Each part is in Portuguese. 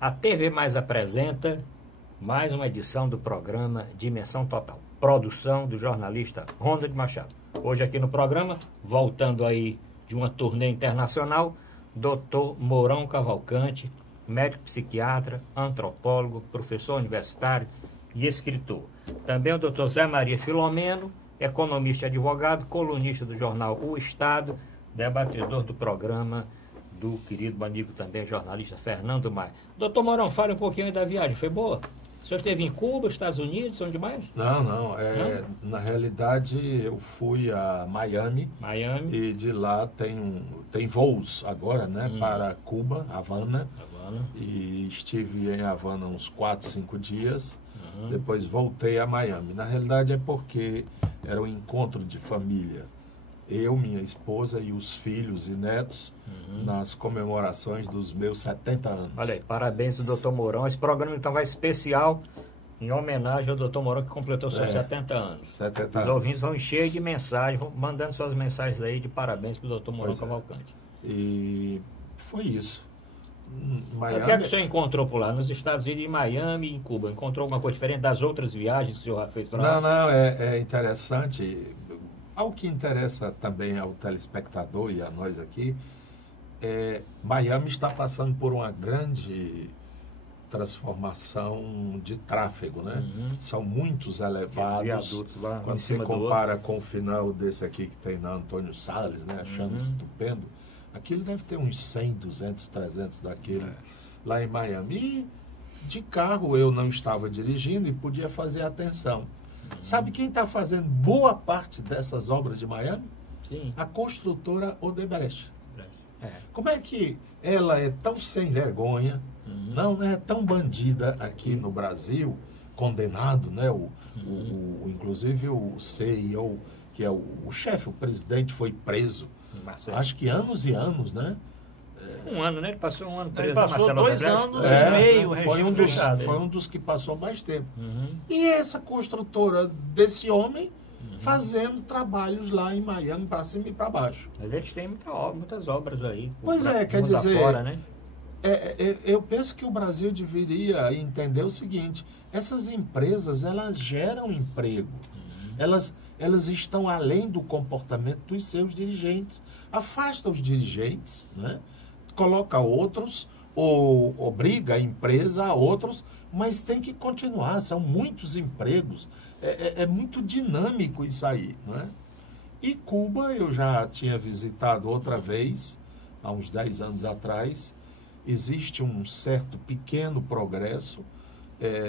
A TV Mais apresenta mais uma edição do programa Dimensão Total. Produção do jornalista Ronald Machado. Hoje aqui no programa, voltando aí de uma turnê internacional, Dr. Mourão Cavalcante, médico psiquiatra, antropólogo, professor universitário e escritor. Também o Dr. Zé Maria Filomeno, economista e advogado, colunista do jornal O Estado, debatedor do programa do querido amigo também jornalista Fernando Maia. Doutor Mourão, fale um pouquinho aí da viagem, foi boa? O senhor esteve em Cuba, Estados Unidos, onde mais? Não. Na realidade, eu fui a Miami. E de lá tem voos agora, né? Para Cuba, Havana. E estive em Havana uns 4, 5 dias. Depois voltei a Miami. Na realidade é porque era um encontro de família. Eu, minha esposa e os filhos e netos nas comemorações dos meus 70 anos. Olha aí, parabéns ao doutor Mourão. Esse programa então vai especial em homenagem ao doutor Mourão que completou seus 70 anos. 70 Os anos. ouvintes vão encher de mensagens, vão mandando suas mensagens aí de parabéns para o doutor Mourão Cavalcante. E foi isso. Miami... O que é que o senhor encontrou por lá? Nos Estados Unidos, em Miami e em Cuba? Encontrou alguma coisa diferente das outras viagens que o senhor já fez para lá? Não, é interessante. Ao que interessa também ao telespectador e a nós aqui, Miami está passando por uma grande transformação de tráfego, né? São muitos elevados. Lá, quando você compara com o final desse aqui que tem na Antônio Salles, né? Achando estupendo. Aquilo deve ter uns 100, 200, 300 daquele lá em Miami. E de carro eu não estava dirigindo e podia fazer atenção. Sabe quem está fazendo boa parte dessas obras de Miami? Sim. A construtora Odebrecht. Como é que ela é tão sem vergonha, não é tão bandida aqui no Brasil, condenado, né? Inclusive o CEO, que é o chefe, o presidente, foi preso. Marcelo. Acho que anos e anos, né? Um ano, né? Ele passou um ano preso. Ele passou 2 anos e meio, foi um dos que passou mais tempo. E essa construtora desse homem fazendo trabalhos lá em Miami, para cima e para baixo. Mas eles têm muitas obras aí. Pois quer dizer, fora, né? Eu penso que o Brasil deveria entender o seguinte: essas empresas, elas geram emprego. Elas estão além do comportamento dos seus dirigentes. Afasta os dirigentes, né? Coloca outros, ou obriga a empresa a outros, mas tem que continuar, são muitos empregos, é muito dinâmico isso aí, não é? E Cuba eu já tinha visitado outra vez, há uns 10 anos atrás. Existe um certo pequeno progresso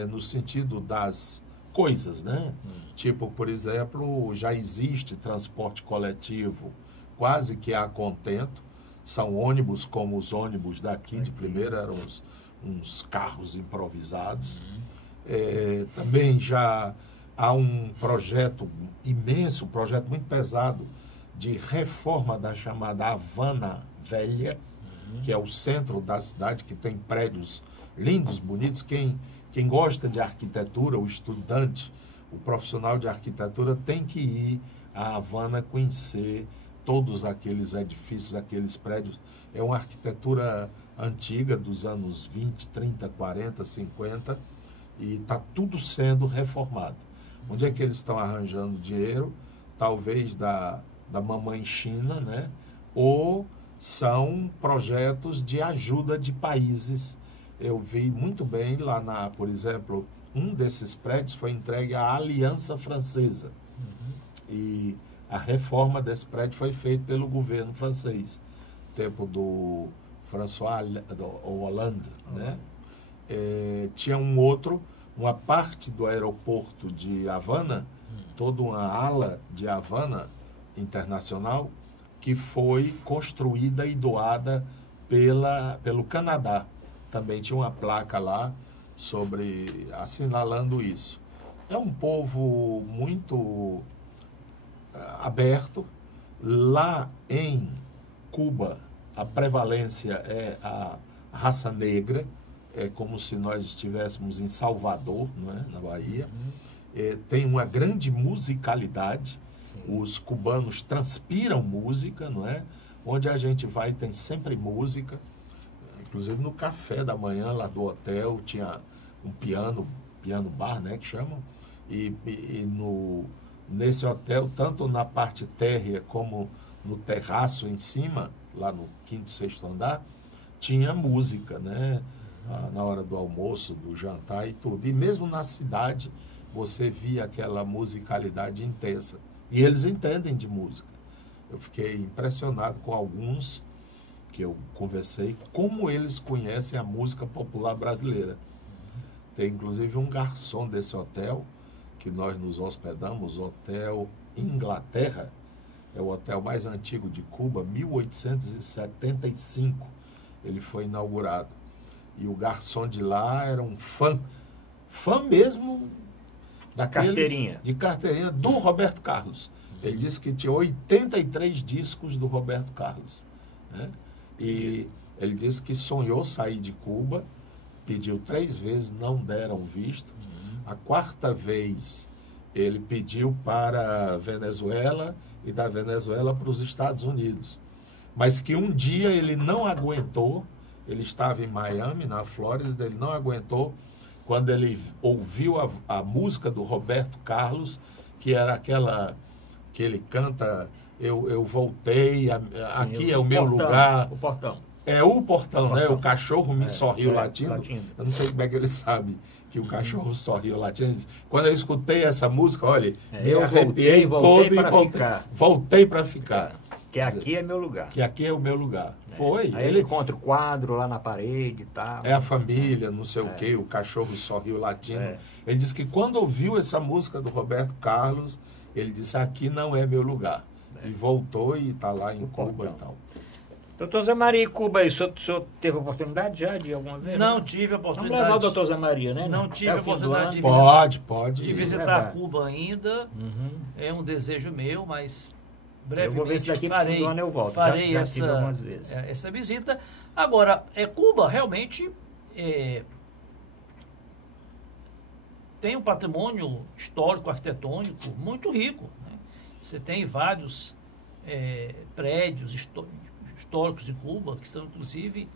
no sentido das coisas, né? Tipo, por exemplo, já existe transporte coletivo quase que a contento. São ônibus como os ônibus daqui, de primeira eram uns carros improvisados. Também já há um projeto imenso, um projeto muito pesado de reforma da chamada Havana Velha, que é o centro da cidade, que tem prédios lindos, bonitos. Quem gosta de arquitetura, o estudante, o profissional de arquitetura tem que ir a Havana conhecer todos aqueles edifícios, aqueles prédios. É uma arquitetura antiga dos anos 20, 30, 40, 50 e está tudo sendo reformado. Onde é que eles estão arranjando dinheiro? Talvez da mamãe China, né? Ou são projetos de ajuda de países. Eu vi muito bem lá por exemplo, um desses prédios foi entregue à Aliança Francesa. E a reforma desse prédio foi feita pelo governo francês, tempo do François Hollande, né? Tinha uma parte do aeroporto de Havana, toda uma ala de Havana internacional, que foi construída e doada pelo Canadá. Também tinha uma placa lá assinalando isso. É um povo muito aberto. Lá em Cuba, a prevalência é a raça negra, é como se nós estivéssemos em Salvador, não é? Na Bahia. Tem uma grande musicalidade. Os cubanos transpiram música, não é? Onde a gente vai tem sempre música. Inclusive no café da manhã lá do hotel tinha um piano bar, né, que chamam, e nesse hotel, tanto na parte térrea como no terraço em cima, lá no 5º, 6º andar, tinha música, né, na hora do almoço, do jantar e tudo. E mesmo na cidade, você via aquela musicalidade intensa. E eles entendem de música. Eu fiquei impressionado com alguns que eu conversei, como eles conhecem a música popular brasileira. Tem inclusive um garçom desse hotel, que nós nos hospedamos, Hotel Inglaterra, é o hotel mais antigo de Cuba, 1875 ele foi inaugurado. E o garçom de lá era um fã mesmo de carteirinha do Roberto Carlos. Ele disse que tinha 83 discos do Roberto Carlos, né? E ele disse que sonhou sair de Cuba, pediu 3 vezes, não deram visto. A 4ª vez ele pediu para a Venezuela e da Venezuela para os Estados Unidos. Mas que um dia ele não aguentou, ele estava em Miami, na Flórida, ele não aguentou quando ele ouviu a música do Roberto Carlos, que era aquela que ele canta, eu voltei, aqui é o meu lugar. O portão. É o portão, né? O cachorro me sorriu latindo. Eu não sei como é que ele sabe que o cachorro sorriu latindo. Quando eu escutei essa música, olha, eu arrepiei todo e voltei para ficar. Que aqui é meu lugar. Que aqui é o meu lugar. Foi. Aí ele encontra o quadro lá na parede e tal. É a família, não sei o quê, o cachorro sorriu latindo. Ele disse que quando ouviu essa música do Roberto Carlos, ele disse, aqui não é meu lugar. E voltou e está lá em Cuba e tal. Doutor Zé Maria, Cuba, o senhor teve oportunidade já de alguma vez? Não tive a oportunidade. Vamos levar o doutor Zé Maria, né? Não tive a oportunidade de visitar Cuba ainda. É um desejo meu, mas brevemente eu vou ver se daqui para o fim do ano eu volto. Farei já tive algumas vezes. Essa visita. Agora, Cuba realmente tem um patrimônio histórico, arquitetônico muito rico, né? Você tem vários prédios históricos de Cuba, que são inclusive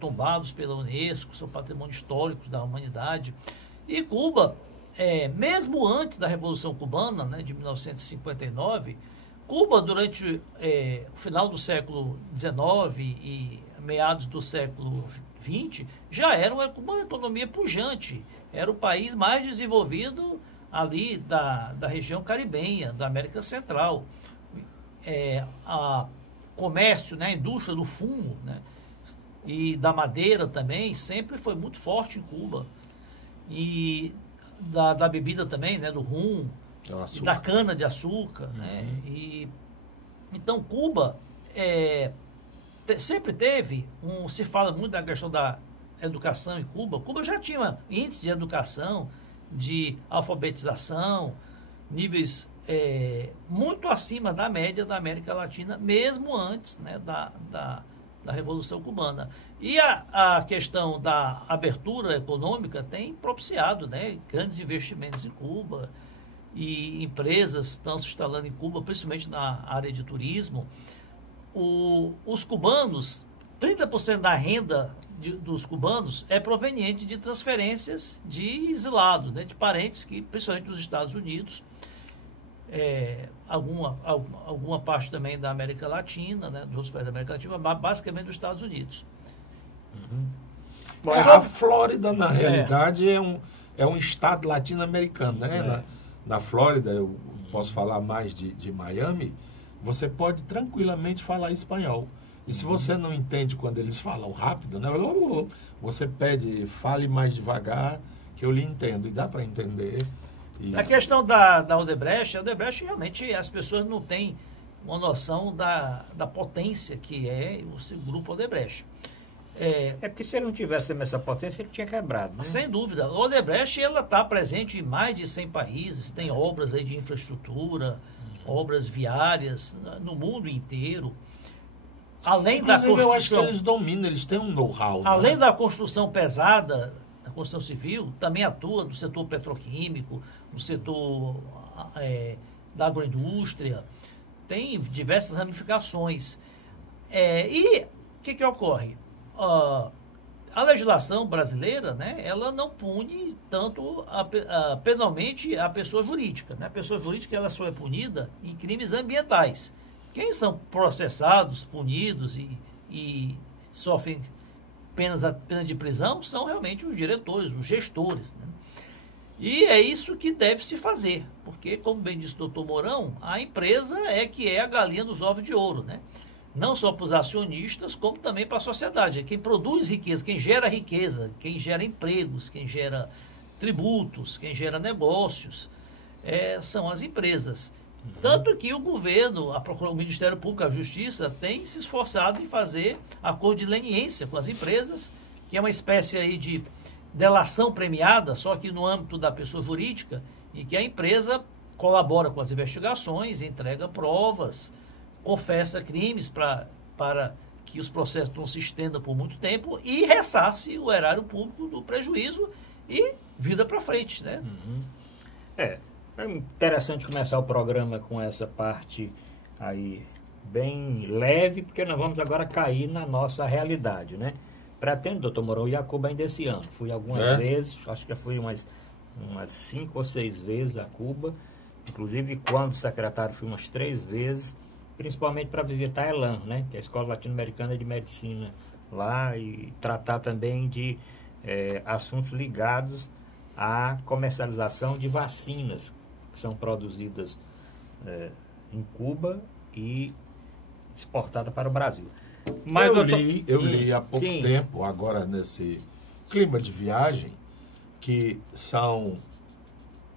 tombados pela Unesco, são patrimônio histórico da humanidade. E Cuba, mesmo antes da Revolução Cubana, né, de 1959, Cuba, durante o final do século XIX e meados do século XX, já era uma economia pujante. Era o país mais desenvolvido ali da região caribenha, da América Central. A comércio, né, a indústria do fumo, né, e da madeira também sempre foi muito forte em Cuba. E da bebida também, né, do rum, e da cana de açúcar, né? E então Cuba sempre teve se fala muito da questão da educação em Cuba. Cuba já tinha índice de educação, de alfabetização, níveis muito acima da média da América Latina, mesmo antes, né, da Revolução Cubana. E a questão da abertura econômica tem propiciado, né, grandes investimentos em Cuba, e empresas estão se instalando em Cuba, principalmente na área de turismo. Os cubanos, 30% da renda dos cubanos é proveniente de transferências de exilados, né, de parentes, que, principalmente dos Estados Unidos, alguma parte também da América Latina, né, dos outros países da América Latina, mas basicamente dos Estados Unidos. Bom, a Flórida, na realidade, é um estado latino-americano, né? Na Flórida, eu posso falar mais de Miami, você pode tranquilamente falar espanhol. E se você não entende quando eles falam rápido, né, você pede, fale mais devagar, que eu lhe entendo. E dá para entender. A questão da Odebrecht, realmente as pessoas não têm uma noção da potência que é o grupo Odebrecht. Porque se ele não tivesse também essa potência, ele tinha quebrado, né? Sem dúvida. A Odebrecht está presente em mais de 100 países, tem obras aí de infraestrutura, obras viárias no mundo inteiro. Além Inclusive, da construção, eu acho que eles dominam, eles têm um know-how. Além né? da construção pesada, da construção civil, também atua no setor petroquímico, no setor da agroindústria, tem diversas ramificações. E o que ocorre? a legislação brasileira, né, ela não pune tanto penalmente a pessoa jurídica. Né? A pessoa jurídica ela só é punida em crimes ambientais. Quem são processados, punidos e sofrem pena de prisão são realmente os diretores, os gestores. Né? E é isso que deve se fazer, porque, como bem disse o doutor Mourão, a empresa é que é a galinha dos ovos de ouro, né? Não só para os acionistas, como também para a sociedade. É quem produz riqueza, quem gera empregos, quem gera tributos, quem gera negócios, são as empresas. Tanto que o governo, o Ministério Público, a Justiça, tem se esforçado em fazer acordo de leniência com as empresas, que é uma espécie aí de delação premiada, só que no âmbito da pessoa jurídica, e que a empresa colabora com as investigações, entrega provas, confessa crimes para que os processos não se estendam por muito tempo e ressarce o erário público do prejuízo e vida para frente, né? É interessante começar o programa com essa parte aí bem leve, porque nós vamos agora cair na nossa realidade, né? Pretendo, doutor Mourão, ir a Cuba ainda esse ano. Fui algumas vezes, acho que já fui umas 5 ou 6 vezes a Cuba. Inclusive, quando secretário, fui umas 3 vezes, principalmente para visitar a ELAM, né? Que é a Escola Latino-Americana de Medicina lá, e tratar também de assuntos ligados à comercialização de vacinas que são produzidas em Cuba e exportadas para o Brasil. Mas eu li há pouco tempo, agora nesse clima de viagem, que são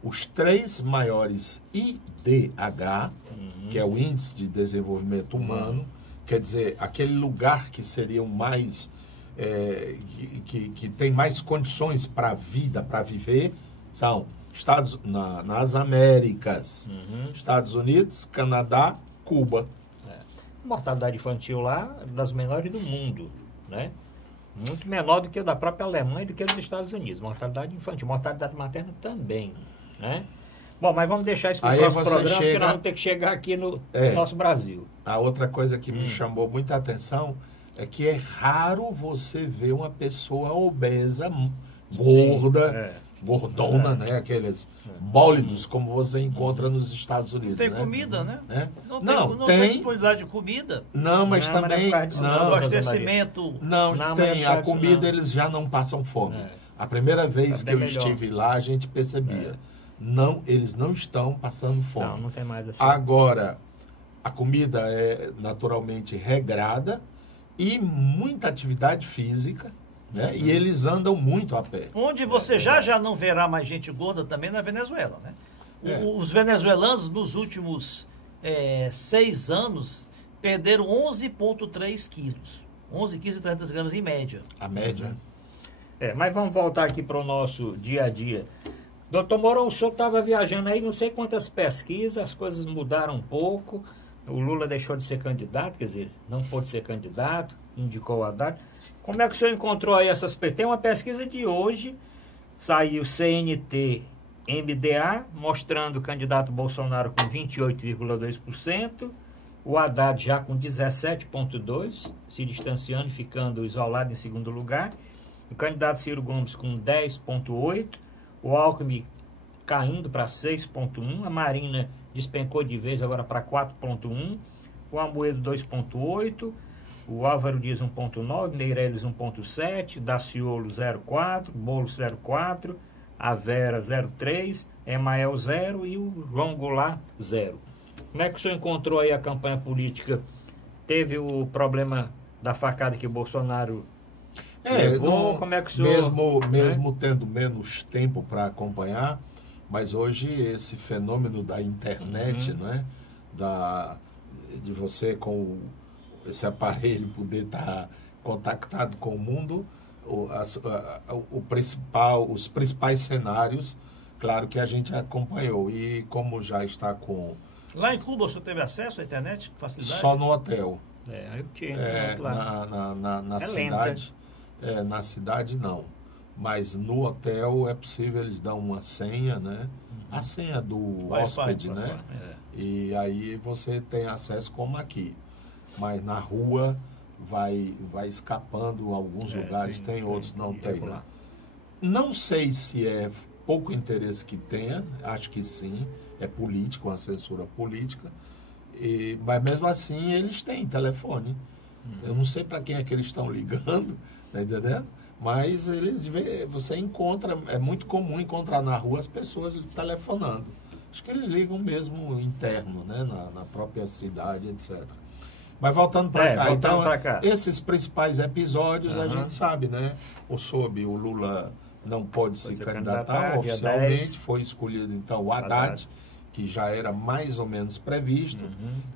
os 3 maiores IDH, que é o Índice de Desenvolvimento Humano, quer dizer, aquele lugar que seria o mais, que tem mais condições para a vida, para viver, são nas Américas, Estados Unidos, Canadá, Cuba. Mortalidade infantil lá das menores do mundo, né? Muito menor do que a da própria Alemanha e do que a dos Estados Unidos. Mortalidade infantil, mortalidade materna também, né? Bom, mas vamos deixar isso para o próximo programa, porque nós vamos ter que chegar aqui no nosso Brasil. A outra coisa que me chamou muita atenção é que é raro você ver uma pessoa obesa, gorda, gordona, né? Aqueles bólidos como você encontra nos Estados Unidos. Não tem comida, né? Não tem disponibilidade de comida. Não, mas também... Não, abastecimento... Não, tem. A comida eles já não passam fome. A primeira vez que eu estive lá, a gente percebia. Não, eles não estão passando fome. Não tem mais assim. Agora, a comida é naturalmente regrada e muita atividade física. Né? E eles andam muito a pé. Onde você já não verá mais gente gorda também na Venezuela. Né? Os venezuelanos, nos últimos 6 anos, perderam 11,3 quilos. 11 quilos e 300 gramas em média. A média. Mas vamos voltar aqui para o nosso dia a dia. Doutor Mourão, o senhor estava viajando aí, não sei quantas pesquisas, as coisas mudaram um pouco. O Lula deixou de ser candidato, quer dizer, não pôde ser candidato, indicou o Haddad. Como é que o senhor encontrou aí essas pesquisas? Tem uma pesquisa de hoje, saiu CNT-MDA, mostrando o candidato Bolsonaro com 28,2%, o Haddad já com 17,2%, se distanciando e ficando isolado em segundo lugar, o candidato Ciro Gomes com 10,8%, o Alckmin caindo para 6,1%, a Marina despencou de vez agora para 4,1%, o Amoedo 2,8%, o Álvaro Dias 1,9%, Meirelles 1,7%, Daciolo 0,4%, Boulos 0,4%, a Vera 0,3%, Emael 0% e o João Goulart 0%. Como é que o senhor encontrou aí a campanha política? Teve o problema da facada que o Bolsonaro levou? Como é que o senhor... Mesmo tendo menos tempo para acompanhar, mas hoje esse fenômeno da internet, né? De você com esse aparelho poder estar contactado com o mundo, os principais cenários, claro que a gente acompanhou. E como já está com... Lá em Cuba, o senhor teve acesso à internet com facilidade? Só no hotel. Eu tinha. Na cidade. Na cidade, não. Mas no hotel é possível, eles dão uma senha, né? A senha do hóspede, né? E aí você tem acesso como aqui. Mas na rua vai escapando alguns lugares, tem outros não tem, né? regular. Não sei se é pouco interesse que tenha, acho que sim, é político, uma censura política, mas mesmo assim eles têm telefone. Eu não sei para quem é que eles estão ligando, tá entendendo? Mas você encontra, é muito comum encontrar na rua as pessoas telefonando. Acho que eles ligam mesmo interno, né? Na própria cidade, etc. Mas voltando para cá, então, esses principais episódios a gente sabe, né? O Lula não pôde se candidatar oficialmente, foi escolhido então o Haddad, que já era mais ou menos previsto.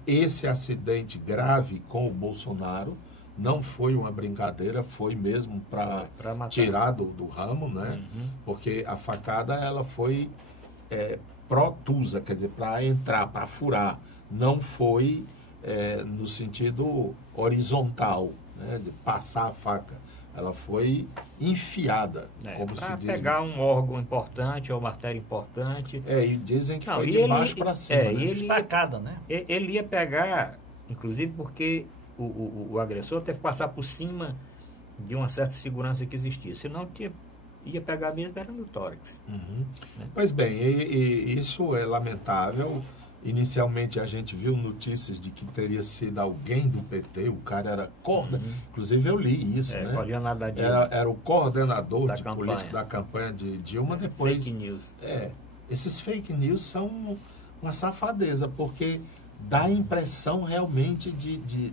Esse acidente grave com o Bolsonaro não foi uma brincadeira, foi mesmo para tirar do ramo, né? Porque a facada ela foi protusa, quer dizer, para entrar, para furar. Não foi no sentido horizontal, né? De passar a faca. Ela foi enfiada, como se diz. Para pegar um órgão importante ou uma artéria importante. E dizem que foi de baixo para cima. Né? Estacada, né? Ele ia pegar, inclusive porque o agressor teve que passar por cima de uma certa segurança que existia. Senão ia pegar mesmo, era no tórax. Né? Pois bem, isso é lamentável. Inicialmente a gente viu notícias de que teria sido alguém do PT, o cara era inclusive eu li isso, né? Era o coordenador de política da campanha de Dilma. Depois fake news. Esses fake news são uma safadeza, porque dá a impressão realmente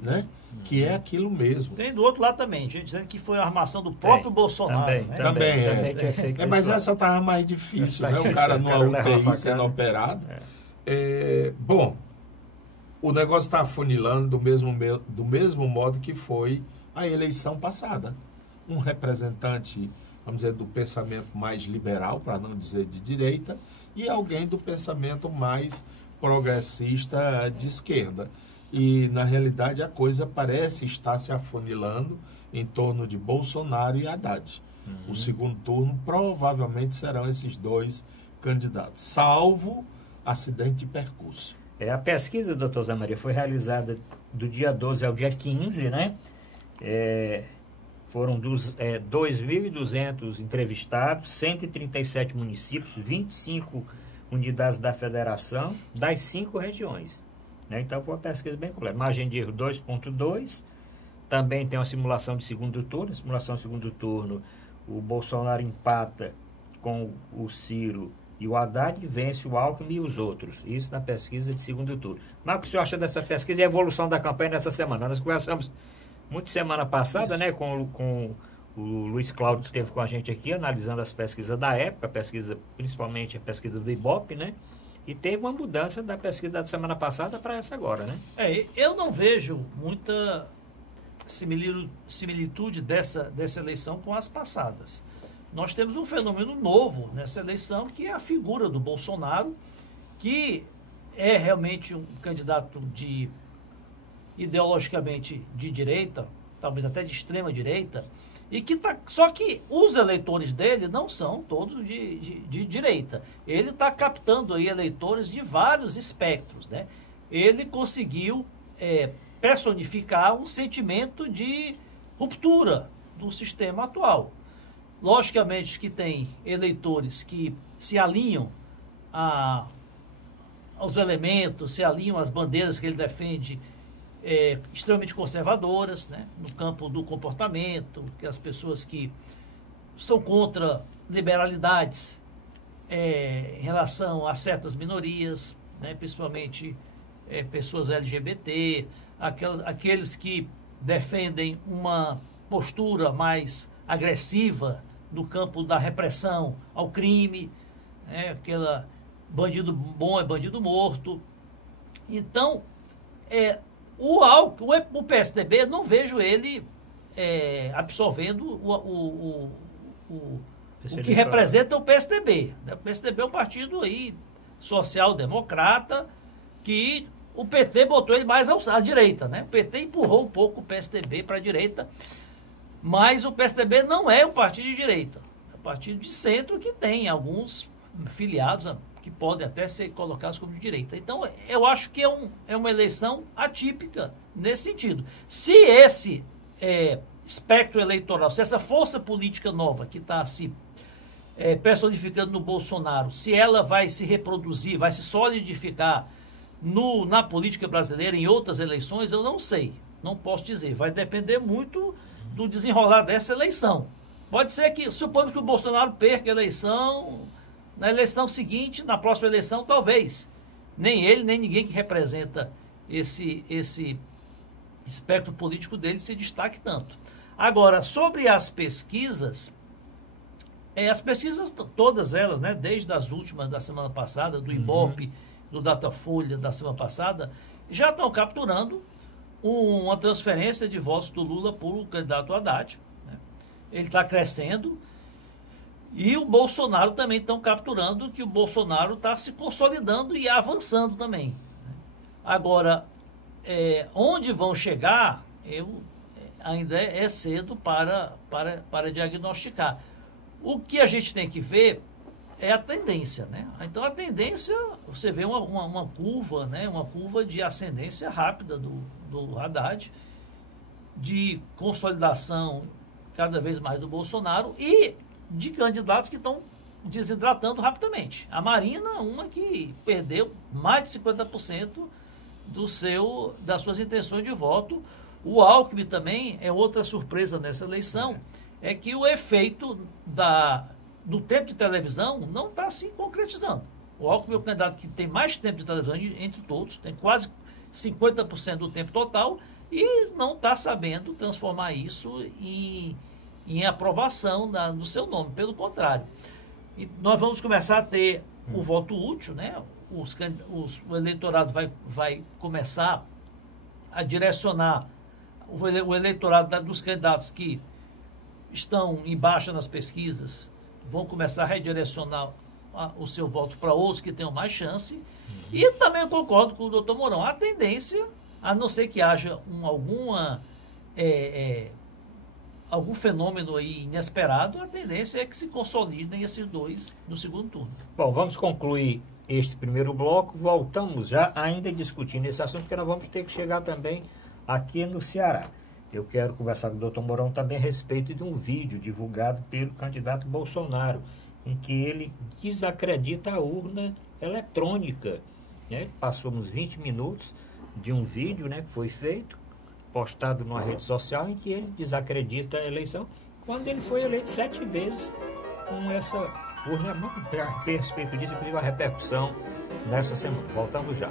né? Que é aquilo mesmo. Tem do outro lado também, gente dizendo que foi a armação do próprio Bolsonaro. Também mas essa estava mais difícil, né? O cara numa UTI sendo operado. Bom, o negócio está afunilando do mesmo modo que foi a eleição passada. Um representante, vamos dizer, do pensamento mais liberal, para não dizer de direita, e alguém do pensamento mais progressista de esquerda. E, na realidade, a coisa parece estar se afunilando em torno de Bolsonaro e Haddad. O segundo turno provavelmente serão esses dois candidatos, salvo acidente de percurso. A pesquisa, doutor Zé Maria, foi realizada do dia 12 ao dia 15, né? Foram 2.200 entrevistados, 137 municípios, 25 unidades da federação, das 5 regiões. Né? Então, foi uma pesquisa bem completa. Margem de erro 2,2. Também tem uma simulação de segundo turno. Simulação de segundo turno, o Bolsonaro empata com o Ciro e o Haddad, vence o Alckmin e os outros. Isso na pesquisa de segundo turno. Mas o que o senhor acha dessa pesquisa e a evolução da campanha nessa semana? Nós conversamos muito semana passada, né, com o Luiz Cláudio, que esteve com a gente aqui, analisando as pesquisas da época, principalmente a pesquisa do Ibope, né? E teve uma mudança da pesquisa da semana passada para essa agora, né? Eu não vejo muita similitude dessa eleição com as passadas. Nós temos um fenômeno novo nessa eleição, que é a figura do Bolsonaro, que é realmente um candidato ideologicamente de direita, talvez até de extrema direita, e só que os eleitores dele não são todos de direita. Ele está captando aí eleitores de vários espectros, né? Ele conseguiu personificar um sentimento de ruptura do sistema atual. Logicamente que tem eleitores que se alinham aos elementos, se alinham às bandeiras que ele defende, extremamente conservadoras, né, no campo do comportamento, que as pessoas que são contra liberalidades em relação a certas minorias, né, principalmente pessoas LGBT, aqueles que defendem uma postura mais agressiva no campo da repressão ao crime, aquela bandido bom é bandido morto. Então, o PSDB, não vejo ele absorvendo o que representa o PSDB. O PSDB é um partido aí social-democrata, que o PT botou ele mais à direita, né? O PT empurrou um pouco o PSDB para a direita, mas o PSDB não é um partido de direita, é um partido de centro que tem alguns filiados que podem até ser colocados como de direita. Então, eu acho que é uma eleição atípica nesse sentido. Se esse espectro eleitoral, se essa força política nova que está se personificando no Bolsonaro, se ela vai se reproduzir, vai se solidificar na política brasileira em outras eleições, eu não sei, não posso dizer. Vai depender muito do desenrolar dessa eleição. Pode ser que, supondo que o Bolsonaro perca a eleição, na eleição seguinte, na próxima eleição, talvez. Nem ele, nem ninguém que representa esse espectro político dele se destaque tanto. Agora, sobre as pesquisas todas elas, né, desde as últimas da semana passada, do Ibope, do Datafolha da semana passada, já estão capturando uma transferência de votos do Lula para o candidato Haddad. Né? Ele está crescendo. E o Bolsonaro também estão capturando que o Bolsonaro está se consolidando e avançando também. Agora, onde vão chegar, ainda é cedo para diagnosticar. O que a gente tem que ver é a tendência, né? Então, a tendência, você vê uma curva, né? Uma curva de ascendência rápida do Haddad, de consolidação cada vez mais do Bolsonaro e de candidatos que estão desidratando rapidamente. A Marina, uma que perdeu mais de 50% das suas intenções de voto. O Alckmin também é outra surpresa nessa eleição, é que o efeito do tempo de televisão não está se concretizando. O Alckmin é o candidato que tem mais tempo de televisão entre todos, tem quase 50% do tempo total e não está sabendo transformar isso em aprovação do seu nome. Pelo contrário, e nós vamos começar a ter o voto útil, né? O eleitorado vai começar a direcionar o eleitorado dos candidatos que estão em baixa nas pesquisas, vão começar a redirecionar o seu voto para outros que tenham mais chance. E também eu concordo com o doutor Mourão. A tendência, a não ser que haja algum fenômeno aí inesperado, a tendência é que se consolidem esses dois no segundo turno. Bom, vamos concluir este primeiro bloco. Voltamos já ainda discutindo esse assunto, porque nós vamos ter que chegar também aqui no Ceará. Eu quero conversar com o doutor Mourão também a respeito de um vídeo divulgado pelo candidato Bolsonaro, em que ele desacredita a urna eletrônica. Né? Passou uns 20 minutos de um vídeo, né, que foi feito, postado numa rede social, em que ele desacredita a eleição, quando ele foi eleito 7 vezes com essa urna. A respeito disso, inclusive a repercussão nessa semana. Voltamos já.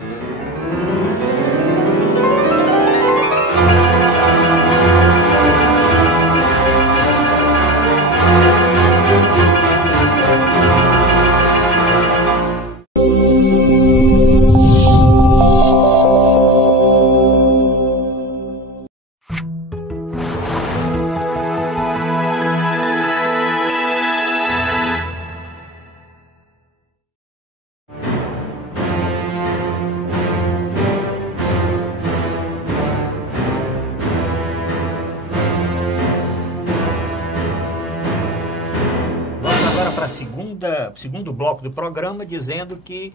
Segundo bloco do programa, dizendo que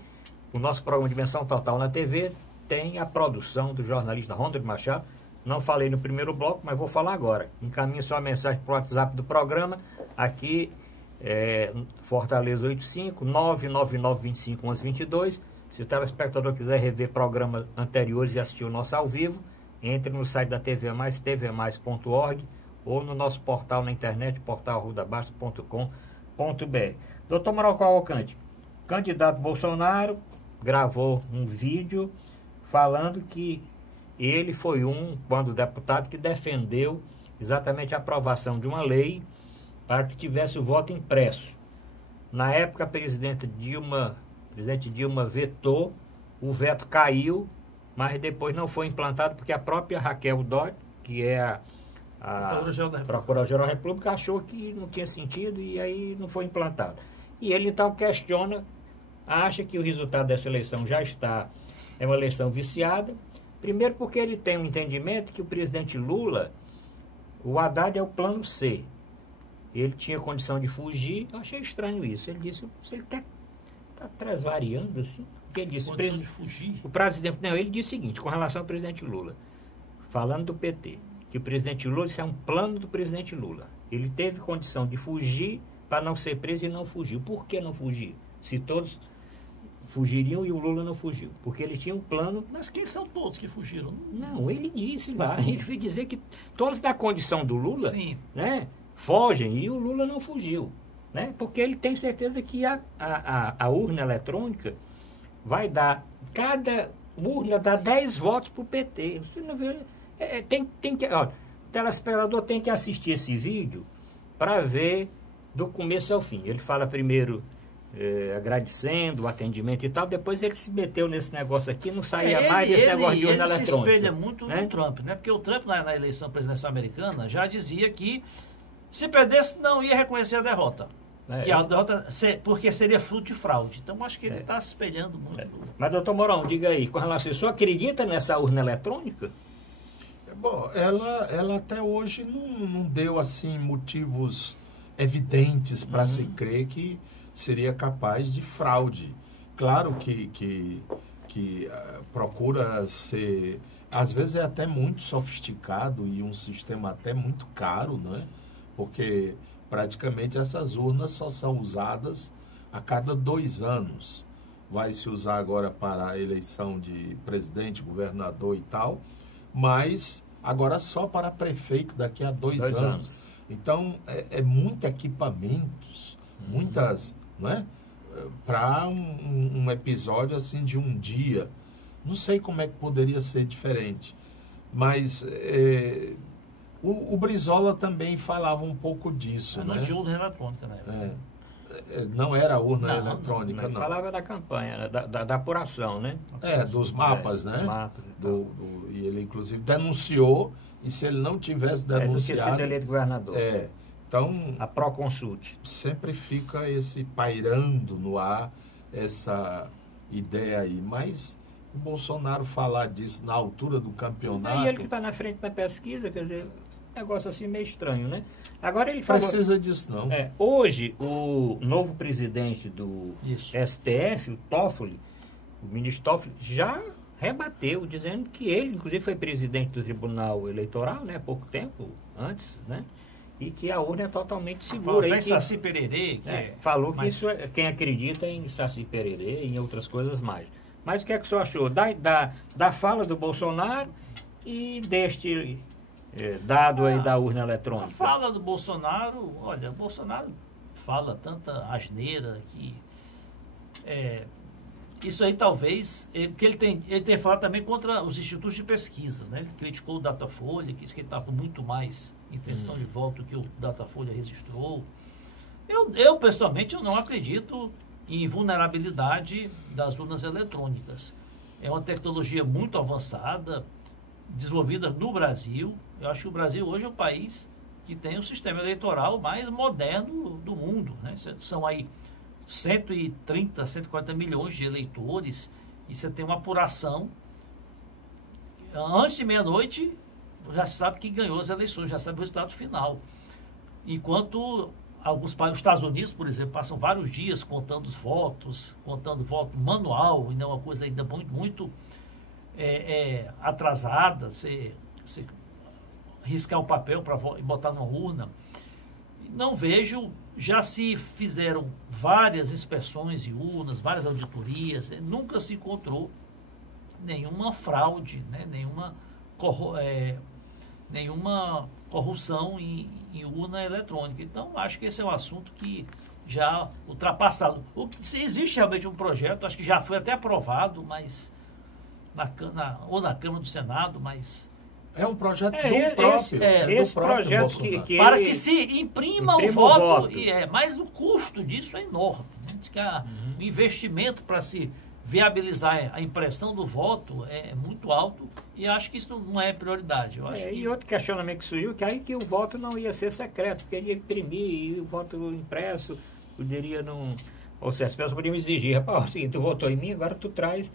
o nosso programa Dimensão Total na TV tem a produção do jornalista Ronald Machado. Não falei no primeiro bloco, mas vou falar agora. Encaminhe sua mensagem para o WhatsApp do programa, aqui Fortaleza 85 99925 1122. Se o telespectador quiser rever programas anteriores e assistir o nosso ao vivo, entre no site da TV Mais, tvmais.org, ou no nosso portal na internet, portalrudabasta.com.br. Doutor Mourão Cavalcante, candidato Bolsonaro gravou um vídeo falando que ele foi quando deputado, que defendeu exatamente a aprovação de uma lei para que tivesse o voto impresso. Na época, a presidente Dilma vetou, o veto caiu, mas depois não foi implantado porque a própria Raquel Dodge, que é a Procuradora-Geral da República, achou que não tinha sentido e aí não foi implantado. E ele então questiona, acha que o resultado dessa eleição é uma eleição viciada. Primeiro porque ele tem um entendimento que o presidente Lula, o Haddad é o plano C. Ele tinha condição de fugir. Eu achei estranho isso. Ele disse, você está transvariando assim. Porque ele disse, condição de fugir? O presidente, não, ele disse o seguinte, com relação ao presidente Lula, falando do PT. que o presidente Lula, isso é um plano do presidente Lula. Ele teve condição de fugir para não ser preso e não fugiu. Por que não fugir? Se todos fugiriam e o Lula não fugiu. Porque ele tinha um plano. Mas quem são todos que fugiram? Não, ele disse lá. Ele veio dizer que todos da condição do Lula, Sim. né, fogem e o Lula não fugiu. Né? Porque ele tem certeza que a urna eletrônica vai dar, cada urna dá 10 votos para o PT. Você não vê, tem que, ó, o telespectador tem que assistir esse vídeo para ver do começo ao fim. Ele fala primeiro agradecendo o atendimento e tal, depois ele se meteu nesse negócio aqui, não saía mais desse negócio de urna eletrônica. Ele se espelha muito no Trump, né? Porque o Trump na eleição presidencial americana já dizia que se perdesse não ia reconhecer a derrota. Que a derrota, porque seria fruto de fraude. Então, acho que ele está se espelhando muito. Mas, doutor Mourão, diga aí, com relação a isso, acredita nessa urna eletrônica? Bom, ela até hoje não deu, assim, motivos evidentes para se crer que seria capaz de fraude. Claro que procura ser... Às vezes é até muito sofisticado e um sistema até muito caro, né? Porque... praticamente essas urnas só são usadas a cada 2 anos. Vai se usar agora para a eleição de presidente, governador e tal, mas agora só para prefeito daqui a 2 anos. Então, é muito equipamentos, muitas, né? Para um episódio assim de um dia. Não sei como é que poderia ser diferente, mas... O Brizola também falava um pouco disso, né? Não tinha urna eletrônica, né? Não era urna eletrônica, não. Falava da campanha, da apuração, né? Dos mapas, né? Mapas e tal. E ele, inclusive, denunciou, e se ele não tivesse denunciado... Não tinha sido eleito governador. Então... A Proconsult. Sempre fica pairando no ar essa ideia aí, mas... O Bolsonaro falar disso na altura do campeonato... Mas aí ele que está na frente da pesquisa, quer dizer, negócio assim meio estranho, né? Agora ele falou... Precisa disso, não. Hoje, o novo presidente do STF, o Toffoli, o ministro Toffoli, já rebateu, dizendo que ele, inclusive, foi presidente do Tribunal Eleitoral, né? Há pouco tempo, antes, né? E que a urna é totalmente segura. Tem Saci Pererê. Falou que isso quem acredita em Saci Pererê e em outras coisas mais. Mas o que é que o senhor achou da fala do Bolsonaro e deste dado aí da urna eletrônica? A fala do Bolsonaro, olha, o Bolsonaro fala tanta asneira que isso aí talvez, porque ele tem falado também contra os institutos de pesquisas, né? Ele criticou o Datafolha, que disse que ele estava com muito mais intenção de voto que o Datafolha registrou. Eu pessoalmente, eu não acredito em vulnerabilidade das urnas eletrônicas. É uma tecnologia muito avançada, desenvolvida no Brasil. Eu acho que o Brasil hoje é o país que tem o sistema eleitoral mais moderno do mundo, né? São aí 130, 140 milhões de eleitores e você tem uma apuração. Antes de meia-noite, já se sabe quem ganhou as eleições, já sabe o resultado final. Enquanto... alguns países, os Estados Unidos, por exemplo, passam vários dias contando os votos, contando voto manual, e não é uma coisa ainda muito atrasada, você riscar um papel e botar numa urna. Não vejo, já se fizeram várias inspeções de urnas, várias auditorias, nunca se encontrou nenhuma fraude, né? nenhuma corrupção em urna eletrônica. Então, acho que esse é um assunto que já ultrapassado. Se existe realmente um projeto, acho que já foi até aprovado, mas ou na Câmara do Senado, mas... É um projeto do próprio. Esse projeto que para que se imprima o voto. Mas o custo disso é enorme. Né? Diz que o investimento para se viabilizar a impressão do voto é muito alto e acho que isso não é prioridade. Eu acho E outro questionamento que surgiu, que aí que o voto não ia ser secreto, porque ia imprimir e o voto impresso poderia não... Ou seja, as pessoas poderiam exigir, rapaz, é o seguinte, tu votou em mim, agora tu traz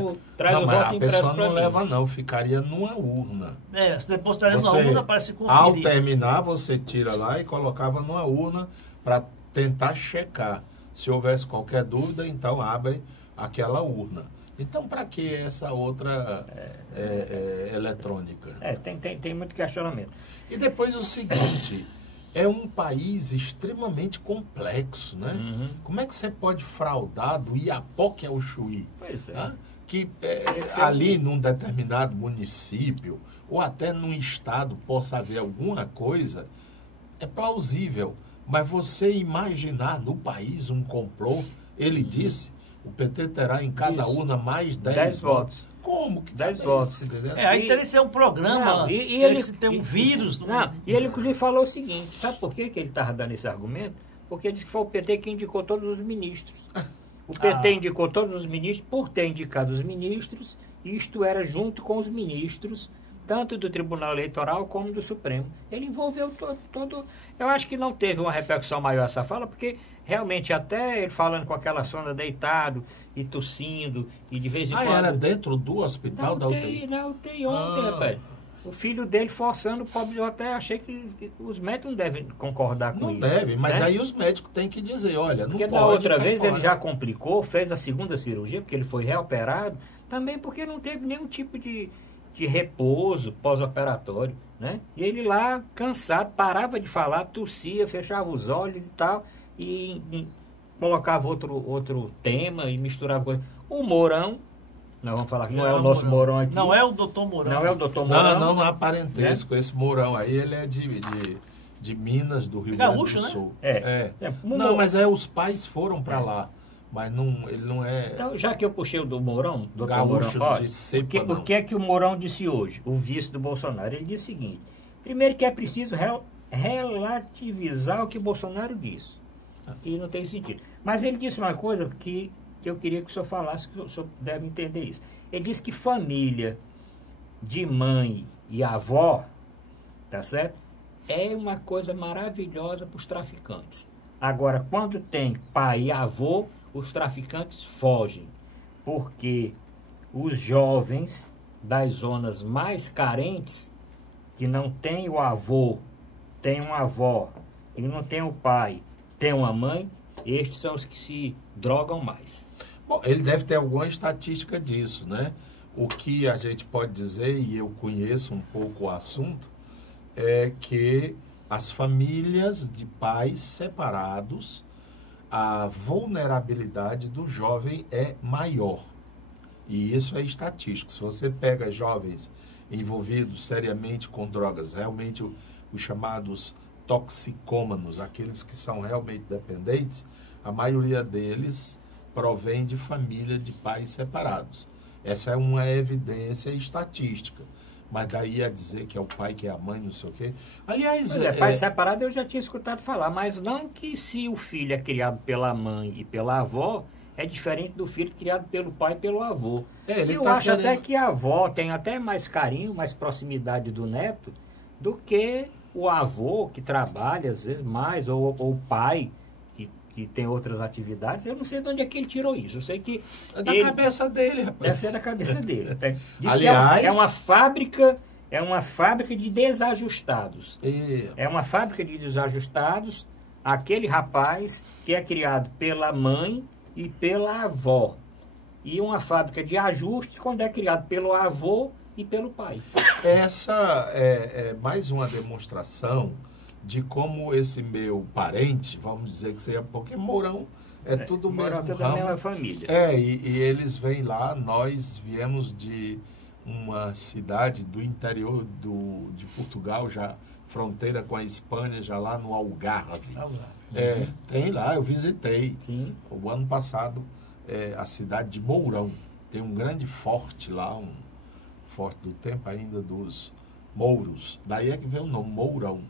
o voto impresso para mim. A pessoa não leva não, ficaria numa urna. Você depositaria numa urna para se conferir. Ao terminar, você tira lá e colocava numa urna para tentar checar. Se houvesse qualquer dúvida, então abre aquela urna. Então, para que essa outra eletrônica? Tem muito questionamento. E depois o seguinte, é um país extremamente complexo, né? Uhum. Como é que você pode fraudar do Iapoque ao Chuí? Pois é. Tá? Que ali num determinado município, ou até num estado, possa haver alguma coisa, é plausível. Mas você imaginar no país um complô, ele disse, o PT terá em cada urna mais 10 votos. Como que 10 votos? Aí teria que ser um programa, ele tem um vírus. E ele, inclusive, falou o seguinte, sabe por que ele estava dando esse argumento? Porque ele disse que foi o PT que indicou todos os ministros. O PT indicou todos os ministros, por ter indicado os ministros, isto era junto com os ministros, tanto do Tribunal Eleitoral como do Supremo. Ele envolveu todo. Eu acho que não teve uma repercussão maior essa fala, porque realmente até ele falando com aquela sonda deitado e tossindo, e de vez em quando... era dentro do hospital da UTI? Na UTI ontem, rapaz. O filho dele forçando o pobre, eu até achei que os médicos não devem concordar com isso. Não devem, mas né? aí os médicos têm que dizer, olha, não porque pode... da outra vez ele já complicou, fez a segunda cirurgia, porque ele foi reoperado, também porque não teve nenhum tipo de repouso pós-operatório, né? E ele lá, cansado, parava de falar, tossia, fechava os olhos e tal, e colocava outro tema e misturava coisa. O Mourão, nós vamos falar que não é o nosso Mourão aqui. Não é o doutor Mourão. Não é o doutor Mourão. Não há parentesco. Esse Mourão aí, ele é de Minas, do Rio Gaúcho, Grande do Sul. né? Não, mas os pais foram para lá. Mas ele não é... Então, já que eu puxei o do Mourão, do Gaúcho Mourão, de cepa, o que é que o Mourão disse hoje, o vice do Bolsonaro? Ele disse o seguinte, primeiro que é preciso relativizar o que o Bolsonaro disse. E não tem sentido. Mas ele disse uma coisa que eu queria que o senhor falasse, que o senhor deve entender isso. Ele disse que família de mãe e avó, tá certo? É uma coisa maravilhosa para os traficantes. Agora, quando tem pai e avô, os traficantes fogem, porque os jovens das zonas mais carentes, que não tem o avô, tem uma avó, e não tem o pai, tem uma mãe, estes são os que se drogam mais. Bom, ele deve ter alguma estatística disso, né? O que a gente pode dizer, e eu conheço um pouco o assunto, é que as famílias de pais separados, a vulnerabilidade do jovem é maior. E isso é estatístico. Se você pega jovens envolvidos seriamente com drogas, realmente os chamados toxicômanos, aqueles que são realmente dependentes, a maioria deles provém de família de pais separados. Essa é uma evidência estatística. Mas daí a dizer que é o pai, que é a mãe, não sei o quê. Aliás... pai separado eu já tinha escutado falar, mas não que se o filho é criado pela mãe e pela avó, é diferente do filho criado pelo pai e pelo avô. Eu acho até que a avó tem até mais carinho, mais proximidade do neto, do que o avô, que trabalha às vezes mais, ou o pai, que tem outras atividades. Eu não sei de onde é que ele tirou isso. Eu sei que... É da cabeça dele, rapaz. Deve ser da cabeça dele. Diz aliás, que é uma fábrica de desajustados. É uma fábrica de desajustados, aquele rapaz que é criado pela mãe e pela avó. E uma fábrica de ajustes quando é criado pelo avô e pelo pai. Essa é mais uma demonstração de como esse meu parente, vamos dizer que seja, porque Mourão é tudo mesmo ramo. Da mesma família. E eles vêm lá, nós viemos de uma cidade do interior de Portugal, já fronteira com a Espanha, já lá no Algarve. Tem lá, eu visitei. Sim. O ano passado, a cidade de Mourão. Tem um grande forte lá, um forte do tempo ainda dos mouros. Daí é que vem o nome, Mourão.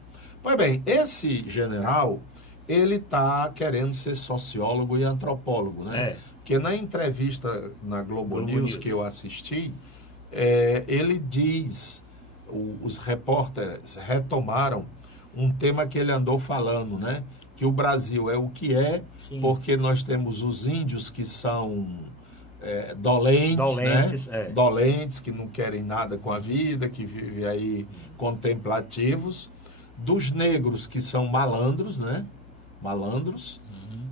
Pois bem, esse general, ele está querendo ser sociólogo e antropólogo, né? Porque na entrevista na Globo News que eu assisti, ele diz, os repórteres retomaram um tema que ele andou falando, né? Que o Brasil é o que é, sim, porque nós temos os índios que são dolentes, né? Dolentes, que não querem nada com a vida, que vivem aí contemplativos, dos negros que são malandros, né? Malandros,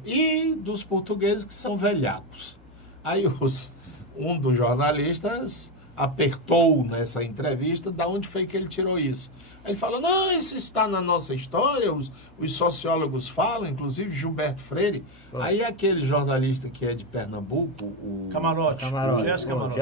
e dos portugueses que são velhacos. Aí um dos jornalistas apertou nessa entrevista de onde foi que ele tirou isso. Aí ele fala, não, isso está na nossa história, os sociólogos falam, inclusive Gilberto Freire. Aí aquele jornalista que é de Pernambuco, o Camarote.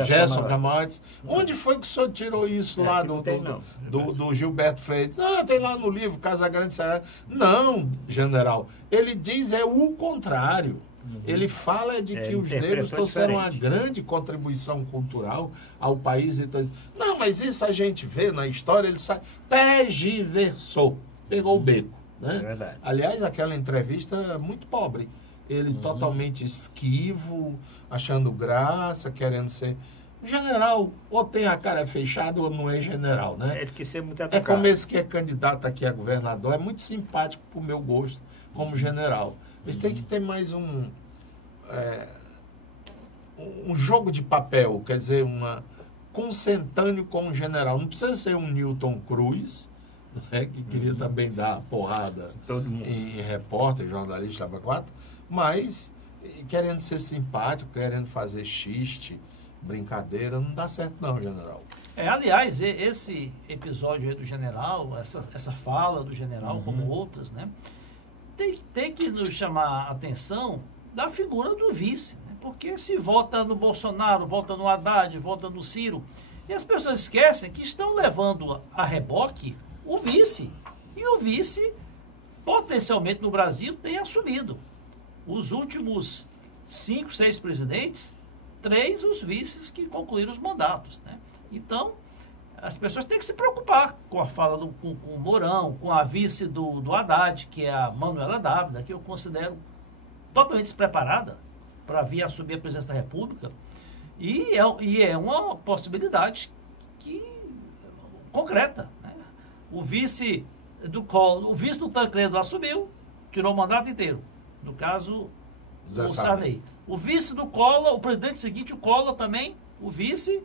Gerson Camarote. Onde foi que o senhor tirou isso lá do Gilberto Freire? Ah, tem lá no livro Casa Grande Serra. Não, general. Ele diz o contrário. Ele fala de que os negros trouxeram uma grande contribuição cultural ao país. Então, não, mas isso a gente vê na história, ele tergiversou, pegou o beco. Né? É verdade. Aliás, aquela entrevista é muito pobre. Ele totalmente esquivo, achando graça, querendo ser... General, ou tem a cara fechada ou não é general, né? Ele quis ser muito É educado. como esse que é candidato aqui a governador, é muito simpático pro meu gosto, como general. Eles têm que ter mais um jogo de papel, quer dizer, consentâneo com o general. Não precisa ser um Newton Cruz, né, que queria também dar porrada Todo mundo. em repórter, jornalista, mas querendo ser simpático, querendo fazer xiste, brincadeira, não dá certo não, general. Aliás, esse episódio aí do general, essa fala do general, como outras, né, tem que nos chamar a atenção da figura do vice, né? Porque se vota no Bolsonaro, vota no Haddad, vota no Ciro, e as pessoas esquecem que estão levando a reboque o vice. E o vice, potencialmente no Brasil, tem assumido. Os últimos 5, 6 presidentes, 3 os vices que concluíram os mandatos, né? Então, as pessoas têm que se preocupar com a fala com o Mourão, com a vice do Haddad, que é a Manuela Dávila, que eu considero totalmente despreparada para vir assumir a presidência da República. E é uma possibilidade concreta, né? O vice do Tancredo assumiu, tirou o mandato inteiro. No caso, o Sarney. O vice do Collor, o presidente seguinte, o Collor também, o vice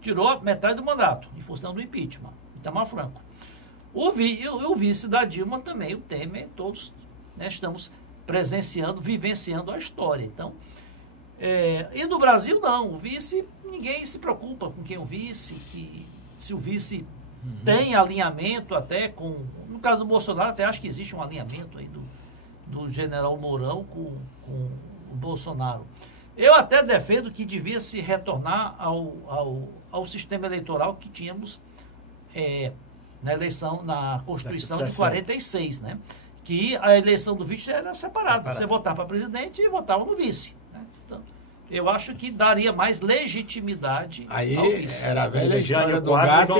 tirou metade do mandato, em função do impeachment, Itamar Franco. O vice da Dilma também, o Temer, todos, né, estamos vivenciando a história. Então, e no Brasil não, o vice, ninguém se preocupa com quem é o vice, se o vice tem alinhamento até com, no caso do Bolsonaro, até acho que existe um alinhamento aí do general Mourão com o Bolsonaro. Eu até defendo que devia se retornar ao sistema eleitoral que tínhamos na Constituição de 46, né? Que a eleição do vice era separada. Você votava para presidente e votava no vice. Né? Então, eu acho que daria mais legitimidade ao vice. Era a velha história do gato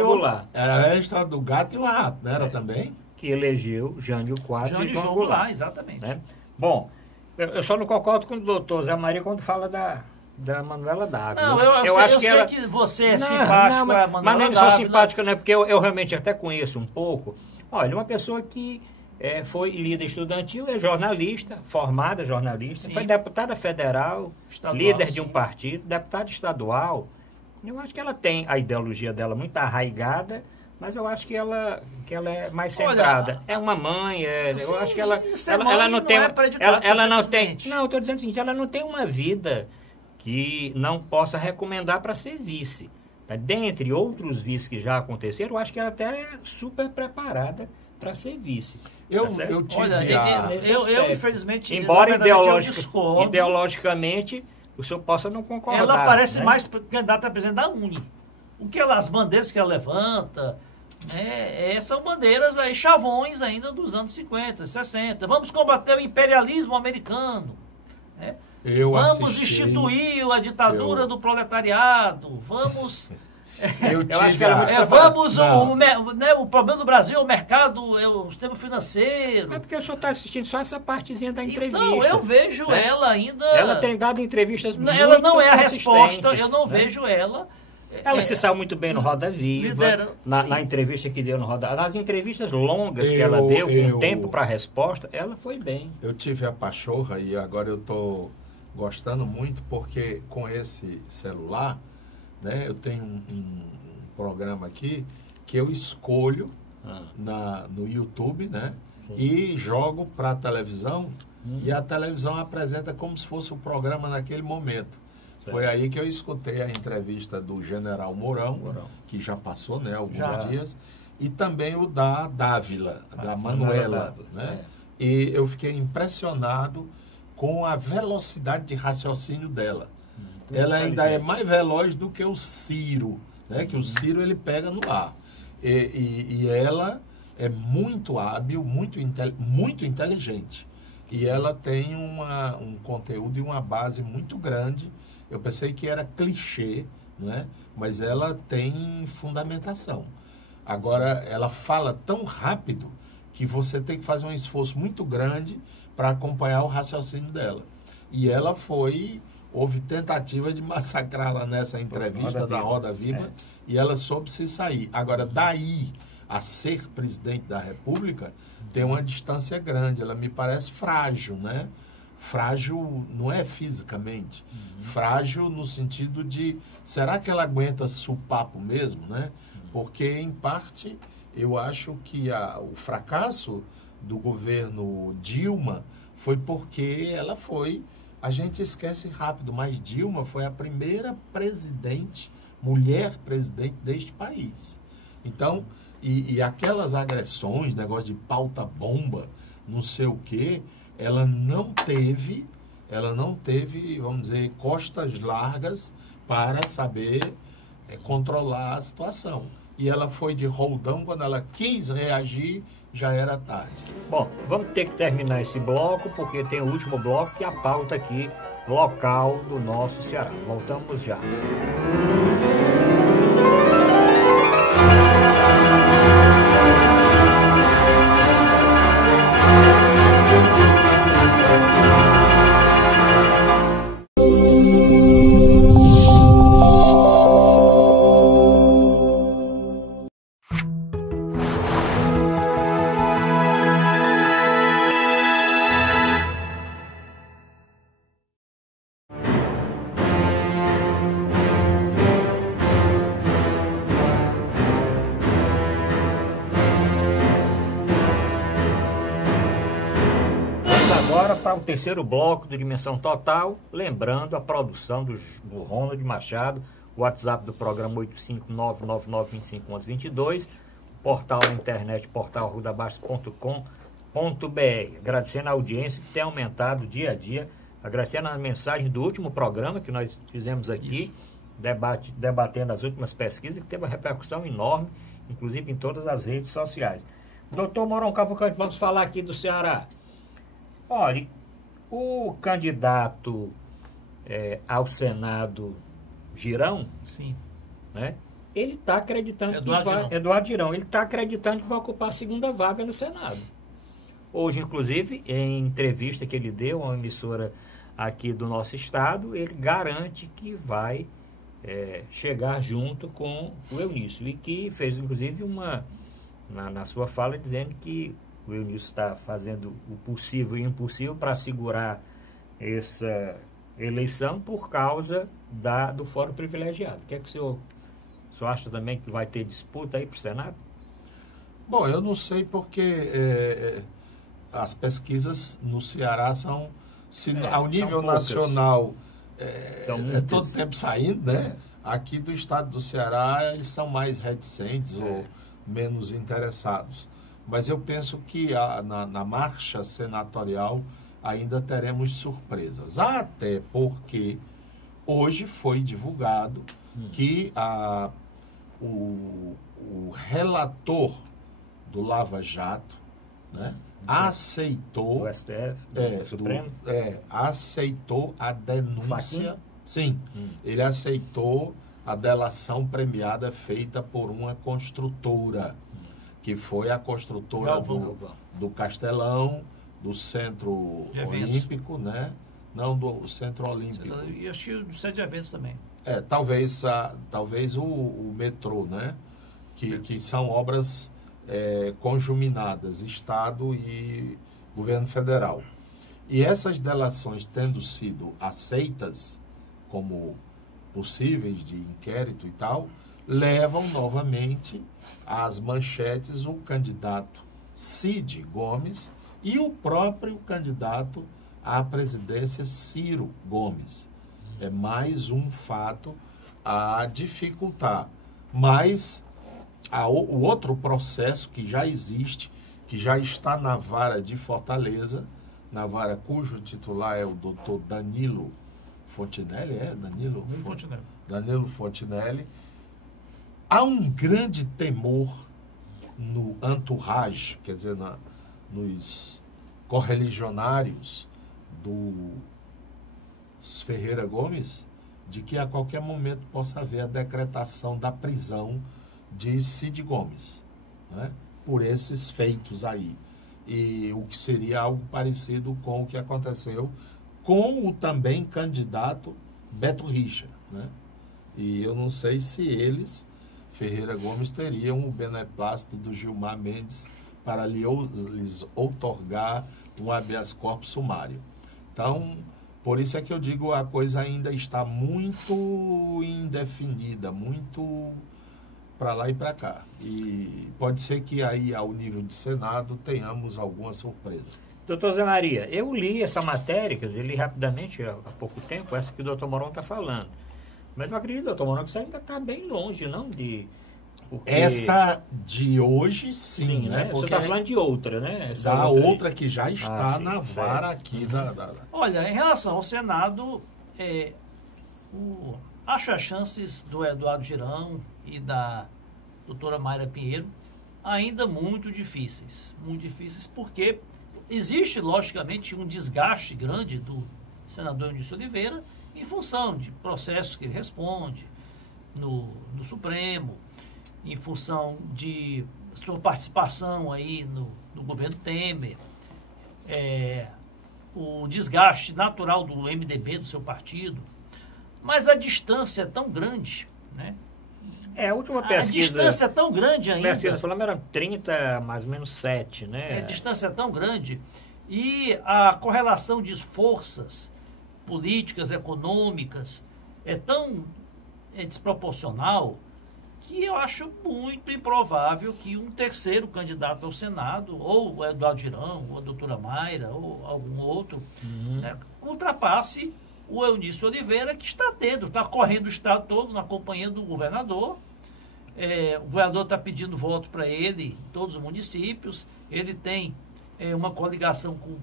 era a velha história do gato e o rato, não era também? Que elegeu Jânio Quadros e João Goulart. Exatamente. Né? Bom, eu só não concordo com o doutor Zé Maria quando fala da Manuela Dávila. Não, eu sei que você é simpático, mas não é só simpática, não é porque eu realmente até conheço um pouco. Olha, uma pessoa que foi líder estudantil, é jornalista, formada jornalista, foi deputada federal, líder de um partido, deputada estadual. Eu acho que ela tem a ideologia dela muito arraigada, mas eu acho que ela é mais centrada. É uma mãe, eu acho que ela não tem... Ela não tem... Não, eu estou dizendo o seguinte, ela não tem uma vida que não possa recomendar para ser vice. Tá? Dentre outros vices que já aconteceram, eu acho que ela até é super preparada para ser vice. Eu infelizmente, embora ideologicamente o senhor possa não concordar. Ela parece mais candidata a presidente da Uni. As bandeiras que ela levanta, né, são bandeiras aí, chavões ainda dos anos 50, 60. Vamos combater o imperialismo americano. Né? Vamos instituir a ditadura do proletariado. Vamos... o problema do Brasil é o mercado, é o sistema financeiro. É porque o senhor está assistindo só essa partezinha da entrevista. Então, eu vejo ela ainda... Ela tem dado entrevistas muito Ela não é a resposta, eu não vejo ela... Ela se saiu muito bem no Roda Viva, na entrevista que deu no Roda Viva. Nas entrevistas longas que ela deu, com tempo para a resposta, ela foi bem. Eu tive a pachorra e agora eu estou gostando muito porque com esse celular, né, eu tenho um programa aqui que eu escolho no YouTube, né, e jogo para a televisão e a televisão apresenta como se fosse o programa naquele momento. Foi aí que eu escutei a entrevista do general Mourão, que já passou, né, alguns dias, e também o da Dávila, da Manuela, né? E eu fiquei impressionado com a velocidade de raciocínio dela. Ela ainda é mais veloz do que o Ciro, né? Que o Ciro ele pega no ar. E ela é muito hábil, muito inteligente. E ela tem um conteúdo e uma base muito grande. Eu pensei que era clichê, né? Mas ela tem fundamentação. Agora, ela fala tão rápido que você tem que fazer um esforço muito grande para acompanhar o raciocínio dela. E ela houve tentativa de massacrá-la nessa entrevista da Roda Viva, e ela soube se sair. Agora, daí a ser presidente da República, tem uma distância grande. Ela me parece frágil, né? Frágil não é fisicamente, frágil no sentido de, será que ela aguenta supapo mesmo, né? Porque, em parte, eu acho que o fracasso do governo Dilma foi porque ela a gente esquece rápido, mas Dilma foi a primeira mulher presidente deste país. Então, e aquelas agressões, negócio de pauta-bomba, não sei o quê, ela não teve, vamos dizer, costas largas para saber controlar a situação. E ela foi de roldão, quando ela quis reagir, já era tarde. Bom, vamos ter que terminar esse bloco, porque tem o último bloco, que é a pauta aqui local do nosso Ceará. Voltamos já. Agora para o terceiro bloco do Dimensão Total, lembrando a produção do Ronald Machado, o WhatsApp do programa 85999251122, o portal na internet, portalrudabastos.com.br. Agradecendo a audiência que tem aumentado dia a dia, agradecendo a mensagem do último programa que nós fizemos aqui, debatendo as últimas pesquisas, que teve uma repercussão enorme, inclusive em todas as redes sociais. Doutor Mourão Cavalcante, vamos falar aqui do Ceará. Olha, o candidato ao Senado, Girão, sim, né, ele está acreditando Eduardo Girão, ele está acreditando que vai ocupar a segunda vaga no Senado. Hoje, inclusive, em entrevista que ele deu a uma emissora aqui do nosso estado, ele garante que vai chegar junto com o Eunício, e que fez, inclusive, na sua fala, dizendo que o Eunício está fazendo o possível e o impossível para segurar essa eleição por causa do Fórum Privilegiado. O que é que o senhor acha também que vai ter disputa aí para o Senado? Bom, eu não sei porque as pesquisas no Ceará são, ao nível nacional, todo tempo saindo, né? Aqui do estado do Ceará, eles são mais reticentes ou menos interessados. Mas eu penso que na marcha senatorial ainda teremos surpresas. Até porque hoje foi divulgado que o relator do Lava Jato, né, aceitou... Do STF, do Supremo? Aceitou a denúncia... Fachin? Sim, ele aceitou a delação premiada feita por uma construtora, que foi a construtora do Castelão, do Centro Olímpico, né? Não, do Centro Olímpico. E acho que do Centro de Eventos também. Talvez o metrô, né? Que são obras conjuminadas, Estado e Governo Federal. E essas delações tendo sido aceitas como possíveis de inquérito e tal, levam novamente às manchetes o candidato Cid Gomes e o próprio candidato à presidência Ciro Gomes. É mais um fato a dificultar. Mas o outro processo que já existe, que já está na vara de Fortaleza, na vara cujo titular é o doutor Danilo Fontinelli, Danilo Fontinelli, há um grande temor no entourage, quer dizer, nos correligionários dos Ferreira Gomes, de que a qualquer momento possa haver a decretação da prisão de Cid Gomes, né, por esses feitos aí. E o que seria algo parecido com o que aconteceu com o também candidato Beto Richa, né? E eu não sei se eles, Ferreira Gomes, teriam o beneplácito do Gilmar Mendes para lhes outorgar um habeas corpus sumário. Então, por isso é que eu digo, a coisa ainda está muito indefinida, muito para lá e para cá. E pode ser que aí, ao nível de Senado, tenhamos alguma surpresa. Doutor Zé Maria, eu li essa matéria, quer dizer, li rapidamente há pouco tempo, essa que o doutor Mourão está falando. Mas eu acredito, doutor Mourão, que isso ainda está bem longe, não? Porque... Essa de hoje, sim, né? Você está falando de outra, né? Da outra que já está na vara aqui. Olha, em relação ao Senado, acho as chances do Eduardo Girão e da doutora Mayra Pinheiro ainda muito difíceis. Muito difíceis porque existe, logicamente, um desgaste grande do senador Eunício Oliveira em função de processos que ele responde no Supremo, em função de sua participação aí no governo Temer, o desgaste natural do MDB, do seu partido, mas a distância é tão grande, né? A última pesquisa... A distância é tão grande ainda. Pesquisa, falando, era 30, mais ou menos 7, né? A distância é tão grande e a correlação de forças políticas, econômicas, é tão desproporcional que eu acho muito improvável que um terceiro candidato ao Senado, ou o Eduardo Girão, ou a doutora Mayra, ou algum outro, né, ultrapasse o Eunício Oliveira, que está correndo o estado todo na companhia do governador. O governador está pedindo voto para ele em todos os municípios. Ele tem uma coligação com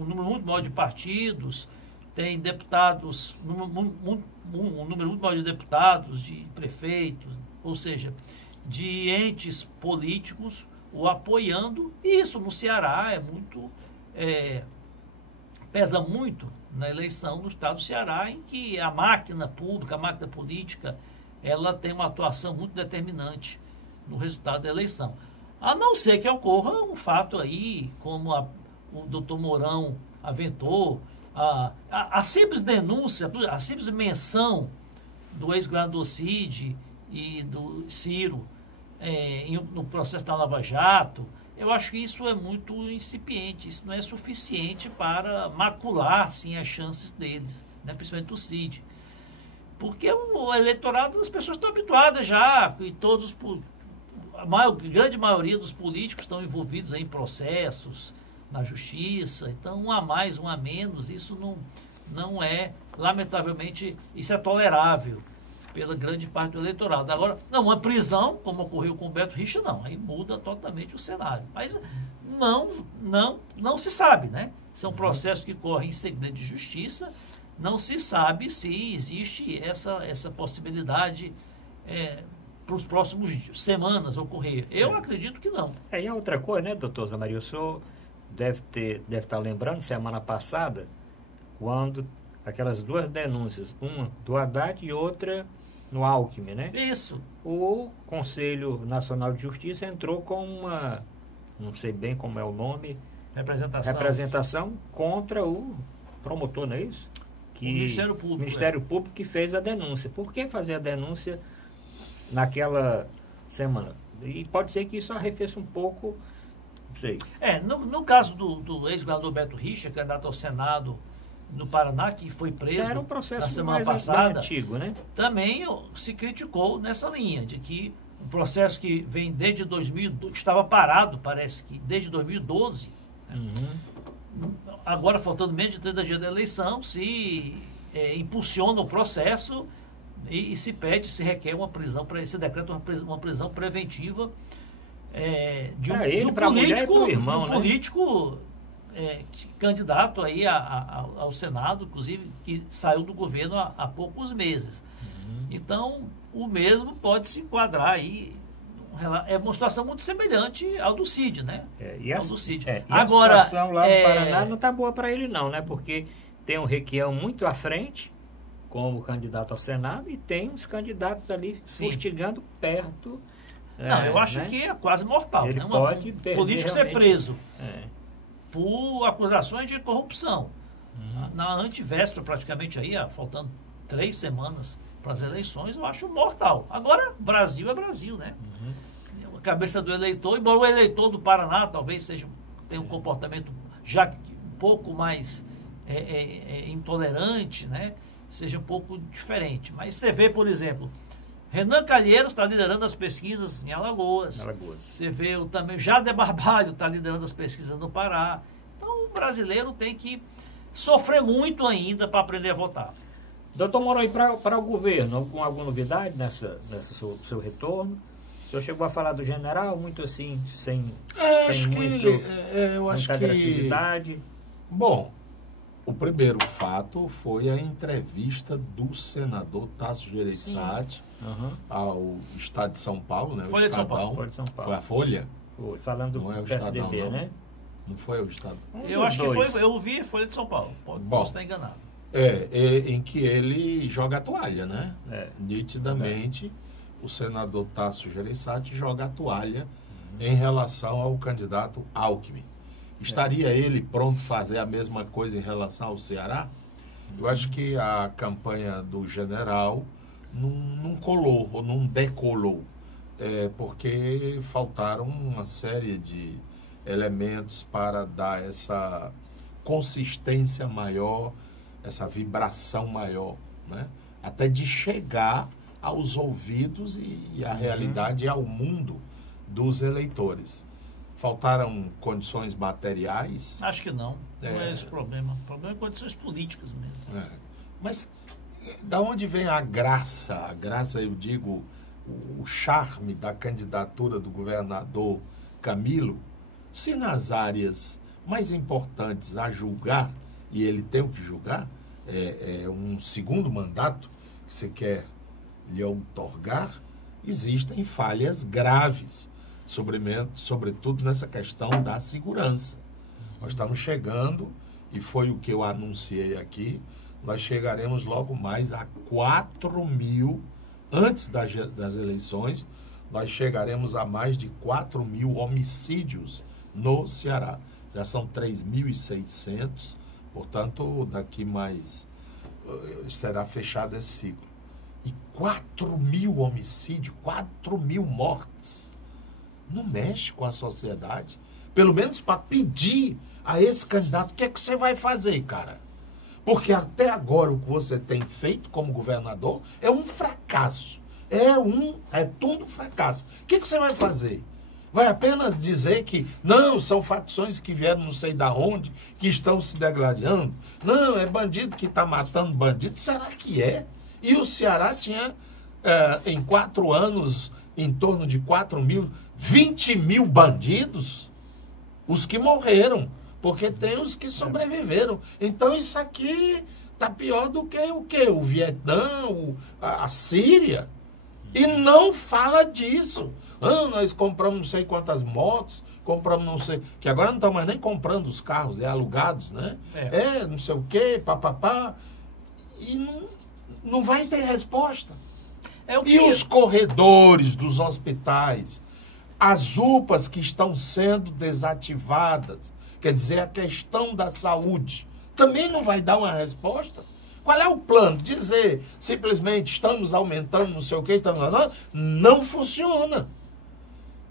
um número muito maior de partidos, tem deputados, um número muito maior de deputados, de prefeitos, ou seja, de entes políticos o apoiando. E isso no Ceará pesa muito na eleição no estado do Ceará, em que a máquina pública, a máquina política, ela tem uma atuação muito determinante no resultado da eleição. A não ser que ocorra um fato aí, como o doutor Mourão aventou, a simples denúncia, a simples menção do ex-governador Cid e do Ciro no processo da Lava Jato, eu acho que isso é muito incipiente, isso não é suficiente para macular, sim, as chances deles, né, principalmente do Cid. Porque o eleitorado, as pessoas estão habituadas já, e a grande maioria dos políticos estão envolvidos em processos na justiça, então um a mais, um a menos, isso não é, lamentavelmente, isso é tolerável pela grande parte do eleitorado. Agora, não, uma prisão, como ocorreu com o Beto Richa, não, aí muda totalmente o cenário. Mas não se sabe, né? São processos que correm em segredo de justiça, não se sabe se existe essa possibilidade para os próximos semanas ocorrer. Eu acredito que não. E a outra coisa, né, doutor Zé Maria, o senhor deve estar lembrando, semana passada, quando aquelas duas denúncias, uma do Haddad e outra no Alckmin, né? Isso. O Conselho Nacional de Justiça entrou com uma, não sei bem como é o nome, representação contra o promotor, não é isso? O Ministério Público. O Ministério Público que fez a denúncia. Por que fazer a denúncia naquela semana? E pode ser que isso arrefeça um pouco, não sei. No caso do ex-governador Beto Richa, candidato ao Senado no Paraná, que foi preso era um processo na semana mais passada, antigo, né? Também se criticou nessa linha, de que um processo que vem desde 2012, estava parado, parece que desde 2012, agora faltando menos de 30 dias da eleição, se impulsiona o processo e se pede, se requer uma prisão, se decreta uma prisão preventiva de um político, irmão, político candidato aí ao Senado, inclusive, que saiu do governo há poucos meses. Então, o mesmo pode se enquadrar aí. É uma situação muito semelhante ao do Cid, né? Agora, a situação lá no Paraná não está boa para ele não, né? Porque tem um Requião muito à frente, como candidato ao Senado, e tem uns candidatos ali fustigando perto. Não, eu acho que é quase mortal. Ele né? pode perder, político ser preso por acusações de corrupção. Na antivéspera, praticamente, aí, faltando 3 semanas para as eleições, eu acho mortal. Agora, Brasil é Brasil, né? A cabeça do eleitor, embora o eleitor do Paraná talvez tenha um comportamento já um pouco mais intolerante, né? Seja um pouco diferente. Mas você vê, por exemplo, Renan Calheiros está liderando as pesquisas em Alagoas. Você vê também Jader Barbalho está liderando as pesquisas no Pará. Então, o brasileiro tem que sofrer muito ainda para aprender a votar. Doutor Mourão, para o governo, alguma novidade nessa seu retorno? O senhor chegou a falar do general, muito assim, sem muita agressividade? Bom, o primeiro fato foi a entrevista do senador Tasso Gereissati ao Estado de São Paulo, né? Folha de São Paulo. Foi a Folha? Foi, falando do PSDB, Estadão, né? Não foi o Estado. Eu acho que foi, eu vi Folha de São Paulo. Posso estar enganado. Em que ele joga a toalha, né? Nitidamente, o senador Tasso Gereissati joga a toalha em relação ao candidato Alckmin. Estaria ele pronto a fazer a mesma coisa em relação ao Ceará? Eu acho que a campanha do general não colou ou não decolou, porque faltaram uma série de elementos para dar essa consistência maior, essa vibração maior, né? Até de chegar aos ouvidos e à realidade e ao mundo dos eleitores. Faltaram condições materiais? Acho que não. Não é esse o problema. O problema é condições políticas mesmo. Mas da onde vem a graça? A graça, eu digo, o charme da candidatura do governador Camilo, se nas áreas mais importantes a julgar, e ele tem o que julgar, um segundo mandato que você quer lhe outorgar, existem falhas graves, sobretudo nessa questão da segurança. Nós estamos chegando, e foi o que eu anunciei aqui, nós chegaremos logo mais a 4.000, antes das eleições, nós chegaremos a mais de 4.000 homicídios no Ceará. Já são 3.600, portanto, daqui mais será fechado esse ciclo. E 4.000 homicídios, 4.000 mortes, não mexe com a sociedade. Pelo menos para pedir a esse candidato, o que é que você vai fazer, cara? Porque até agora o que você tem feito como governador é um fracasso. É tudo fracasso. O que você vai fazer? Vai apenas dizer que, não, são facções que vieram não sei da onde, que estão se degladiando. Não, é bandido que está matando bandido. Será que é? E o Ceará tinha, em 4 anos, em torno de 4.000, 20.000 bandidos, os que morreram, porque tem os que sobreviveram. Então isso aqui está pior do que o quê? O Vietnã, a Síria. E não fala disso. Nós compramos não sei quantas motos, compramos não sei... Que agora não estão mais nem comprando os carros, alugados, né? Não sei o quê, papapá. E não vai ter resposta. E os corredores dos hospitais, as UPAs que estão sendo desativadas, quer dizer, a questão da saúde, também não vai dar uma resposta? Qual é o plano? Dizer simplesmente estamos aumentando, não sei o que, não funciona.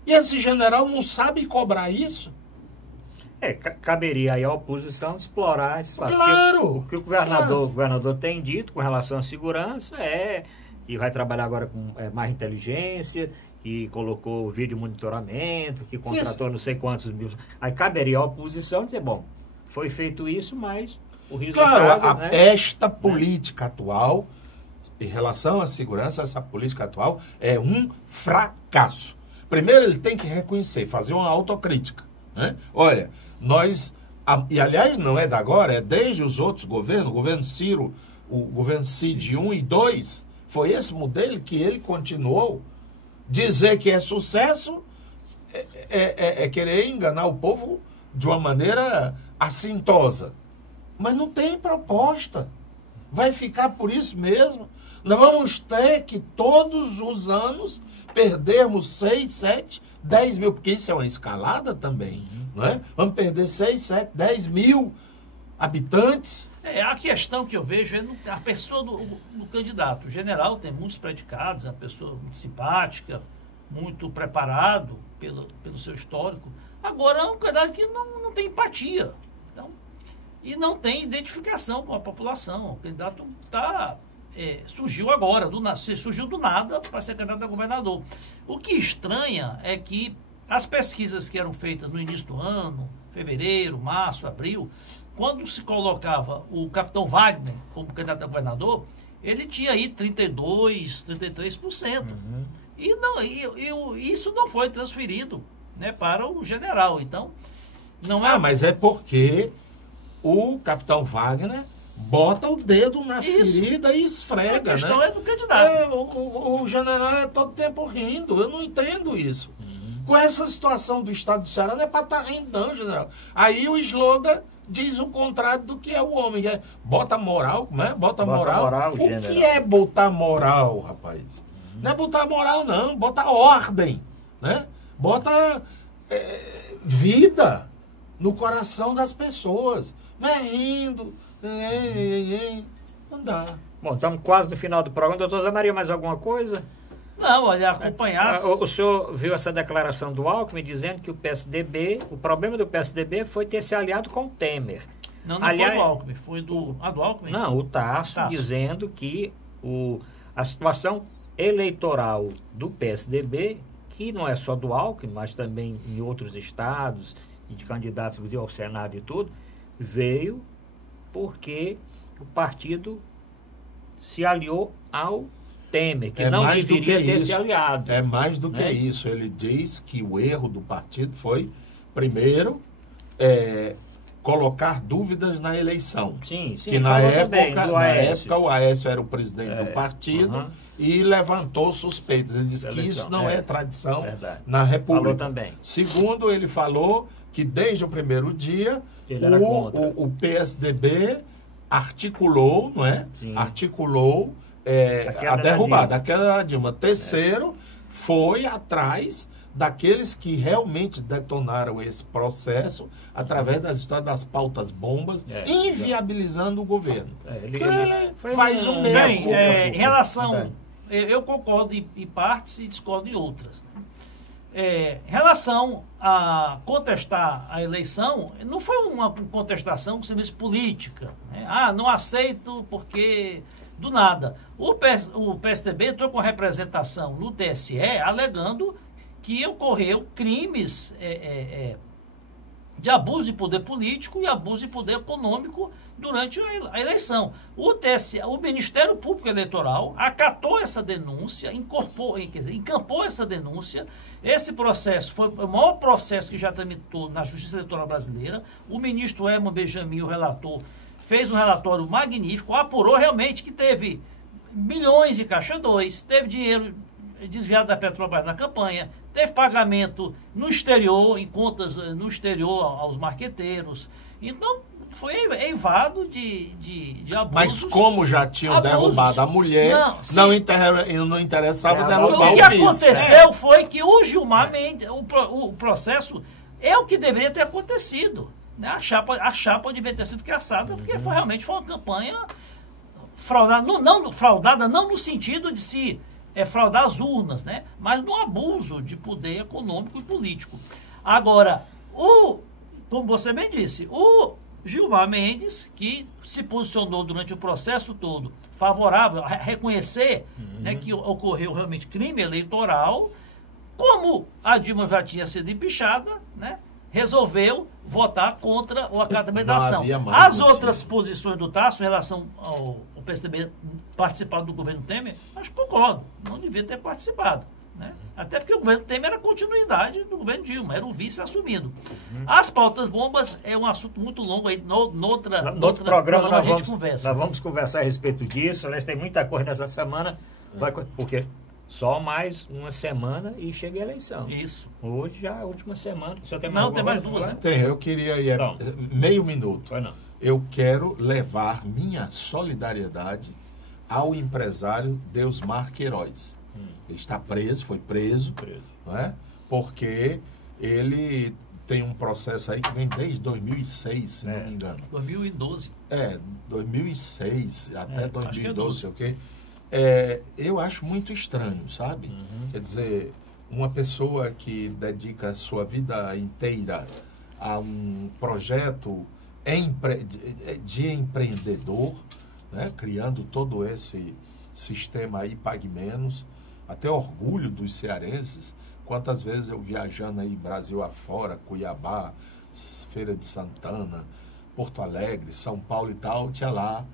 E esse general não sabe cobrar isso? Caberia aí à oposição explorar esse fato. Claro! O que o governador tem dito com relação à segurança é que vai trabalhar agora com mais inteligência, que colocou vídeo monitoramento, que contratou não sei quantos mil. Aí caberia à oposição dizer, bom, foi feito isso, mas o resultado... Claro, né? esta política atual, em relação à segurança, essa política atual é um fracasso. Primeiro, ele tem que reconhecer, fazer uma autocrítica. Né? Olha, e aliás, não é da agora, é desde os outros governos, o governo Ciro, o governo Cid 1 e 2, foi esse modelo que ele continuou. Dizer que é sucesso é querer enganar o povo de uma maneira assintosa. Mas não tem proposta. Vai ficar por isso mesmo. Nós vamos ter que todos os anos perdermos 6, 7, 10 mil, porque isso é uma escalada também. Não é? Vamos perder 6, 7, 10 mil habitantes. A questão que eu vejo é a pessoa do candidato. O general tem muitos predicados, é uma pessoa muito simpática, muito preparado pelo seu histórico. Agora é um candidato que não tem empatia. Então, e não tem identificação com a população. O candidato surgiu agora, surgiu do nada para ser candidato a governador. O que estranha é que as pesquisas que eram feitas no início do ano, fevereiro, março, abril, quando se colocava o capitão Wagner como candidato a governador, ele tinha aí 32%, 33%. E isso não foi transferido, né, para o general. Então, não é... mas é porque o capitão Wagner bota o dedo na ferida e esfrega, a questão, né? é do candidato. O general é todo tempo rindo. Eu não entendo isso. Com essa situação do estado do Ceará, não é para estar rindo, não, general. Aí o slogan diz o contrário do que é o homem. É, bota moral, né? Bota moral. O general. que é botar moral, rapaz? Não é botar moral, não. Bota ordem, né? Bota vida no coração das pessoas. Não é rindo. Não dá. Bom, estamos quase no final do programa. Doutor Zé Maria, mais alguma coisa? Não, olha, acompanhar... O senhor viu essa declaração do Alckmin dizendo que o problema do PSDB foi ter se aliado com o Temer. Não foi do Alckmin, foi do Alckmin? Não, o Tasso dizendo que a situação eleitoral do PSDB, que não é só do Alckmin, mas também em outros estados, e de candidatos ao Senado e tudo, veio porque o partido se aliou ao Temer, que não deveria ter se aliado. É mais do que isso. Ele diz que o erro do partido foi, primeiro, colocar dúvidas na eleição. Sim, que na época o Aécio era o presidente do partido e levantou suspeitas. Ele disse que isso não é tradição na República. Falou também. Segundo, ele falou que desde o primeiro dia o PSDB articulou, não é? Sim. Articulou a derrubada, da queda da Dilma. Terceiro, foi atrás daqueles que realmente detonaram esse processo através das histórias das pautas bombas, inviabilizando o gogoverno. Ele faz o mesmo. Em relação... Eu concordo em partes e discordo em outras. Em relação a contestar a eleição, não foi uma contestação com serviço política. Né? Não aceito porque... Do nada. O PSDB entrou com representação no TSE alegando que ocorreu crimes de abuso de poder político e abuso de poder econômico durante a eleição. O Ministério Público Eleitoral acatou essa denúncia, encampou essa denúncia. Esse processo foi o maior processo que já tramitou na Justiça Eleitoral Brasileira. O ministro Herman Benjamin, o relator, fez um relatório magnífico, apurou realmente que teve milhões de Caixa 2, teve dinheiro desviado da Petrobras na campanha, teve pagamento no exterior, em contas no exterior aos marqueteiros. Então, foi eivado de abusos. Mas como já tinham derrubado a mulher, não interessava derrubar o vice. O que aconteceu foi que o Gilmar Mendes, o processo é o que deveria ter acontecido. A chapa devia ter sido caçada, porque realmente foi uma campanha fraudada, não no sentido de se fraudar as urnas, né? Mas no abuso de poder econômico e político. Agora, como você bem disse, o Gilmar Mendes, que se posicionou durante o processo todo favorável a reconhecer né, que ocorreu realmente crime eleitoral, como a Dilma já tinha sido empichada, né? resolveu votar contra o acatamento da Não ação. havia mais As motivo. outras posições do Tasso em relação ao PSDB participar do governo Temer, acho que concordo, não devia ter participado. Né? Até porque o governo Temer era a continuidade do governo Dilma, era o vice assumido. As pautas bombas é um assunto muito longo aí, no outro programa a gente conversa. Nós vamos conversar a respeito disso. Aliás, tem muita coisa nessa semana. Porque só mais uma semana e chega a eleição. Isso. Hoje já é a última semana. O senhor tem Não, alguma tem mais coisa? duas, né? Tem, eu queria ir Não. meio minuto. Foi não. Eu quero levar minha solidariedade ao empresário Deusmar Queiroz. Ele está preso, foi preso, não é? Porque ele tem um processo aí que vem desde 2006, se não me engano. 2012. 2006 até acho que é 2012, ok? Eu acho muito estranho, sabe? Quer dizer, uma pessoa que dedica a sua vida inteira a um projeto de empreendedor, né? Criando todo esse sistema aí, Pague Menos, até orgulho dos cearenses. Quantas vezes eu viajando aí Brasil afora, Cuiabá, Feira de Santana, Porto Alegre, São Paulo e tal, tinha lá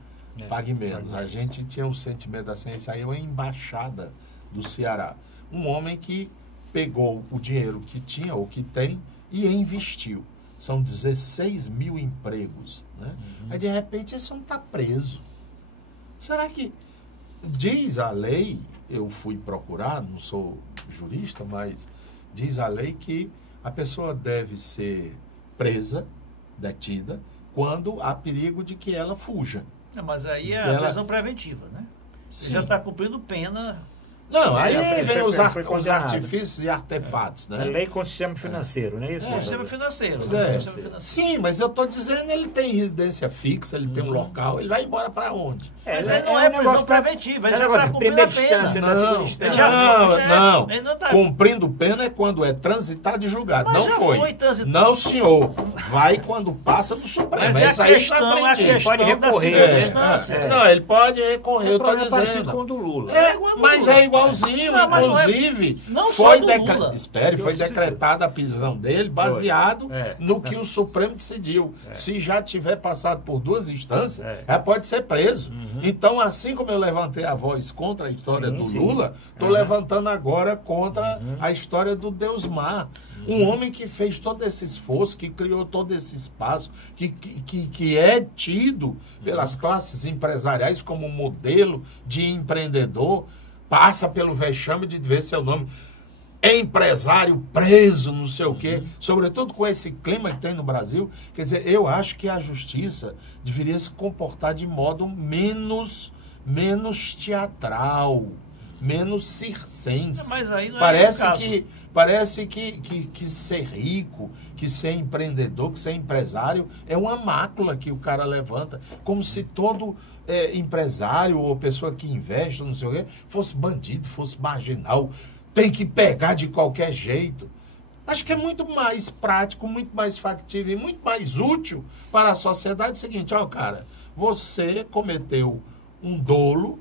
Pague Menos. A gente tinha um sentimento assim, isso aí é uma embaixada do Ceará. Um homem que pegou o dinheiro que tinha ou que tem e investiu. São 16 mil empregos. Né? Aí, de repente, esse homem está preso. Será que... Diz a lei, eu fui procurar, não sou jurista, mas diz a lei que a pessoa deve ser presa, detida, quando há perigo de que ela fuja. Não, mas aí é Porque a prisão preventiva, né? Você Sim. já está cumprindo pena. Não, aí vem os foi os condenado. artifícios e artefatos, A né? lei com o sistema financeiro, não é isso? O sistema financeiro. Pois né? é. O sistema financeiro. Sim, mas eu estou dizendo, ele tem residência fixa, ele tem um local, ele vai embora para onde? Mas aí não é prisão preventiva, ele já está cumprindo a pena. Da segunda Não, instância. não. Ele não tá- Cumprindo pena é quando é transitado e julgado. Mas Não já foi. foi transitado. Não, senhor. Vai quando passa do Supremo. Mas é Isso a aí questão, está a aprendido. questão Pode da recorrer, segunda né? instância. Não, ele pode recorrer, eu estou parecido dizendo. com o do Lula. Mas é igualzinho, Não, mas não é- inclusive. não foi só do Lula. foi decretada a prisão dele baseado É. no que o Supremo decidiu. Se já tiver passado por duas instâncias, É. já pode ser preso. Então, assim como eu levantei a voz contra a história Sim, do sim. Lula, estou levantando agora contra a história do Deusmar. Um homem que fez todo esse esforço, que criou todo esse espaço, que é tido pelas classes empresariais como modelo de empreendedor, passa pelo vexame de ver seu nome empresário preso, não sei o quê, sobretudo com esse clima que tem no Brasil. Quer dizer, eu acho que a justiça deveria se comportar de modo menos teatral, menos circense. Mas aí não é Parece o caso. que ser rico, que ser empreendedor, que ser empresário é uma mácula que o cara levanta, como se todo empresário ou pessoa que investe, não sei o quê, fosse bandido, fosse marginal, tem que pegar de qualquer jeito. Acho que é muito mais prático, muito mais factível e muito mais útil para a sociedade o seguinte: ó, cara, você cometeu um dolo,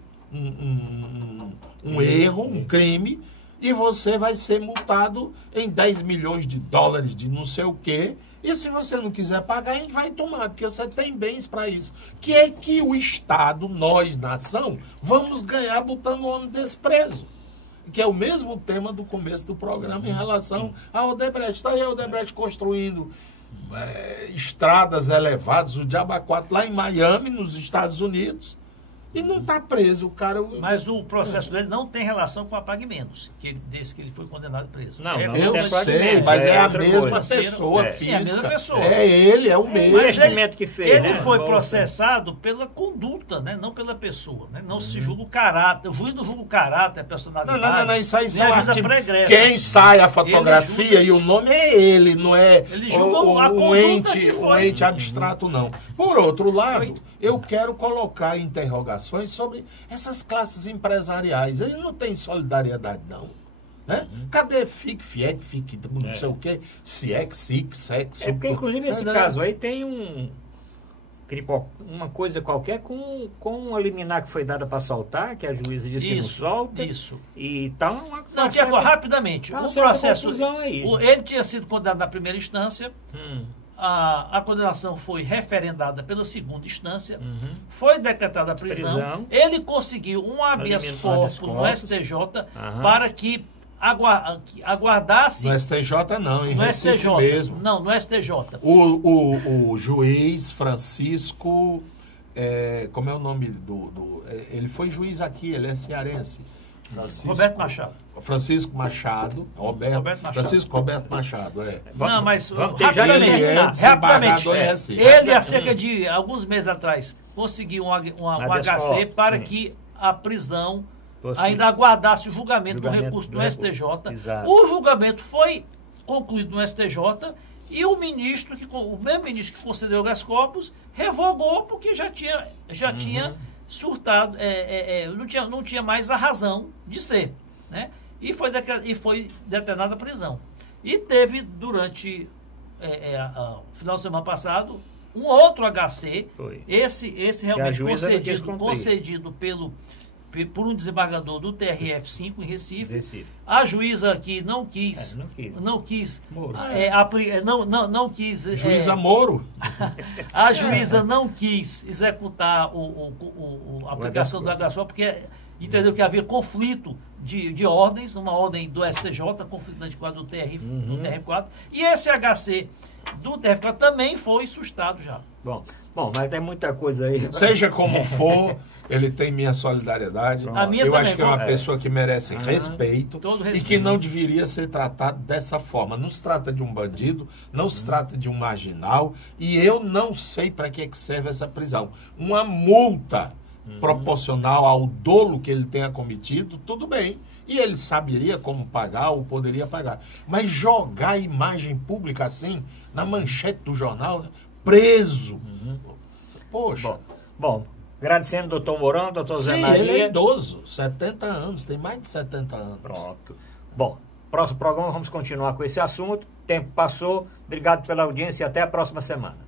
um erro, um crime, e você vai ser multado em 10 milhões de dólares de não sei o quê. E se você não quiser pagar, a gente vai tomar, porque você tem bens para isso. Que é que o Estado, nós, nação, vamos ganhar botando o homem desse preso. Que é o mesmo tema do começo do programa em relação a Odebrecht. Está aí a Odebrecht construindo estradas elevadas, o Diaba 4, lá em Miami, nos Estados Unidos, e não está preso. O cara... Mas o processo dele não tem relação com a Pague Menos, desse que ele foi condenado e preso. Não, não Eu tem sei, fragmentos, mas é a outra mesma coisa. pessoa Sim, é a mesma física. pessoa. É ele, é o mesmo. O investimento que fez, Ele né? foi Igual- processado pela conduta, né? Não pela pessoa. Né? Não se julga o caráter. O juiz não julga o caráter, a personalidade. Não, isso aí nem são avisa artigos. pregressa. Quem sai a fotografia Ele julga- e o nome é ele, não é Ele julga a um conduta que um foi. ente abstrato, não. Por outro lado, eu quero colocar interrogações sobre essas classes empresariais. Ele não tem solidariedade, não. Né? Cadê FIC, não É. sei o quê, SIEC, SIC, É porque, SEC. inclusive, esse Né? caso aí tem uma coisa qualquer com uma liminar que foi dada para soltar, que a juíza disse que não solta. Isso. E tá Não, que rapidamente. Tá O processo. aí. Ele tinha sido condenado na primeira instância. A condenação foi referendada pela segunda instância. Foi decretada a prisão. Ele conseguiu um habeas corpus no STJ para que aguardasse. No STJ não, em no Recife STJ mesmo. Não, no STJ. O juiz Francisco, como é o nome ele foi juiz aqui, ele é cearense. Roberto Machado. Francisco Machado. Roberto Machado. Francisco Roberto Machado, Não, mas rapidamente. Ele, há cerca de alguns meses atrás, conseguiu um HC para que a prisão ainda aguardasse o julgamento do recurso do STJ. Exato. O julgamento foi concluído no STJ e o mesmo ministro que concedeu o habeas corpus revogou porque já tinha surtado, não tinha mais a razão de ser, né? E foi determinada a prisão. E teve durante o final de semana passado um outro HC, esse realmente concedido por um desembargador do TRF5 em Recife. A juíza aqui não quis Juíza Moro. A juíza não quis executar a aplicação do HC porque entendeu que havia conflito de ordens, uma ordem do STJ, conflito do TRF4, e esse HC do TRF4 também foi sustado já. Bom, mas tem muita coisa aí. Seja como for, ele tem minha solidariedade. A minha eu também, acho que é uma pessoa que merece respeito e que não deveria ser tratado dessa forma. Não se trata de um bandido, não se trata de um marginal, e eu não sei para que serve essa prisão. Uma multa proporcional ao dolo que ele tenha cometido, tudo bem. E ele saberia como pagar ou poderia pagar. Mas jogar a imagem pública assim, na manchete do jornal, né? Preso. Poxa. Bom, agradecendo ao doutor Mourão, doutor Zé Maria. Ele é idoso, 70 anos, tem mais de 70 anos. Pronto. Bom, próximo programa vamos continuar com esse assunto. O tempo passou. Obrigado pela audiência e até a próxima semana.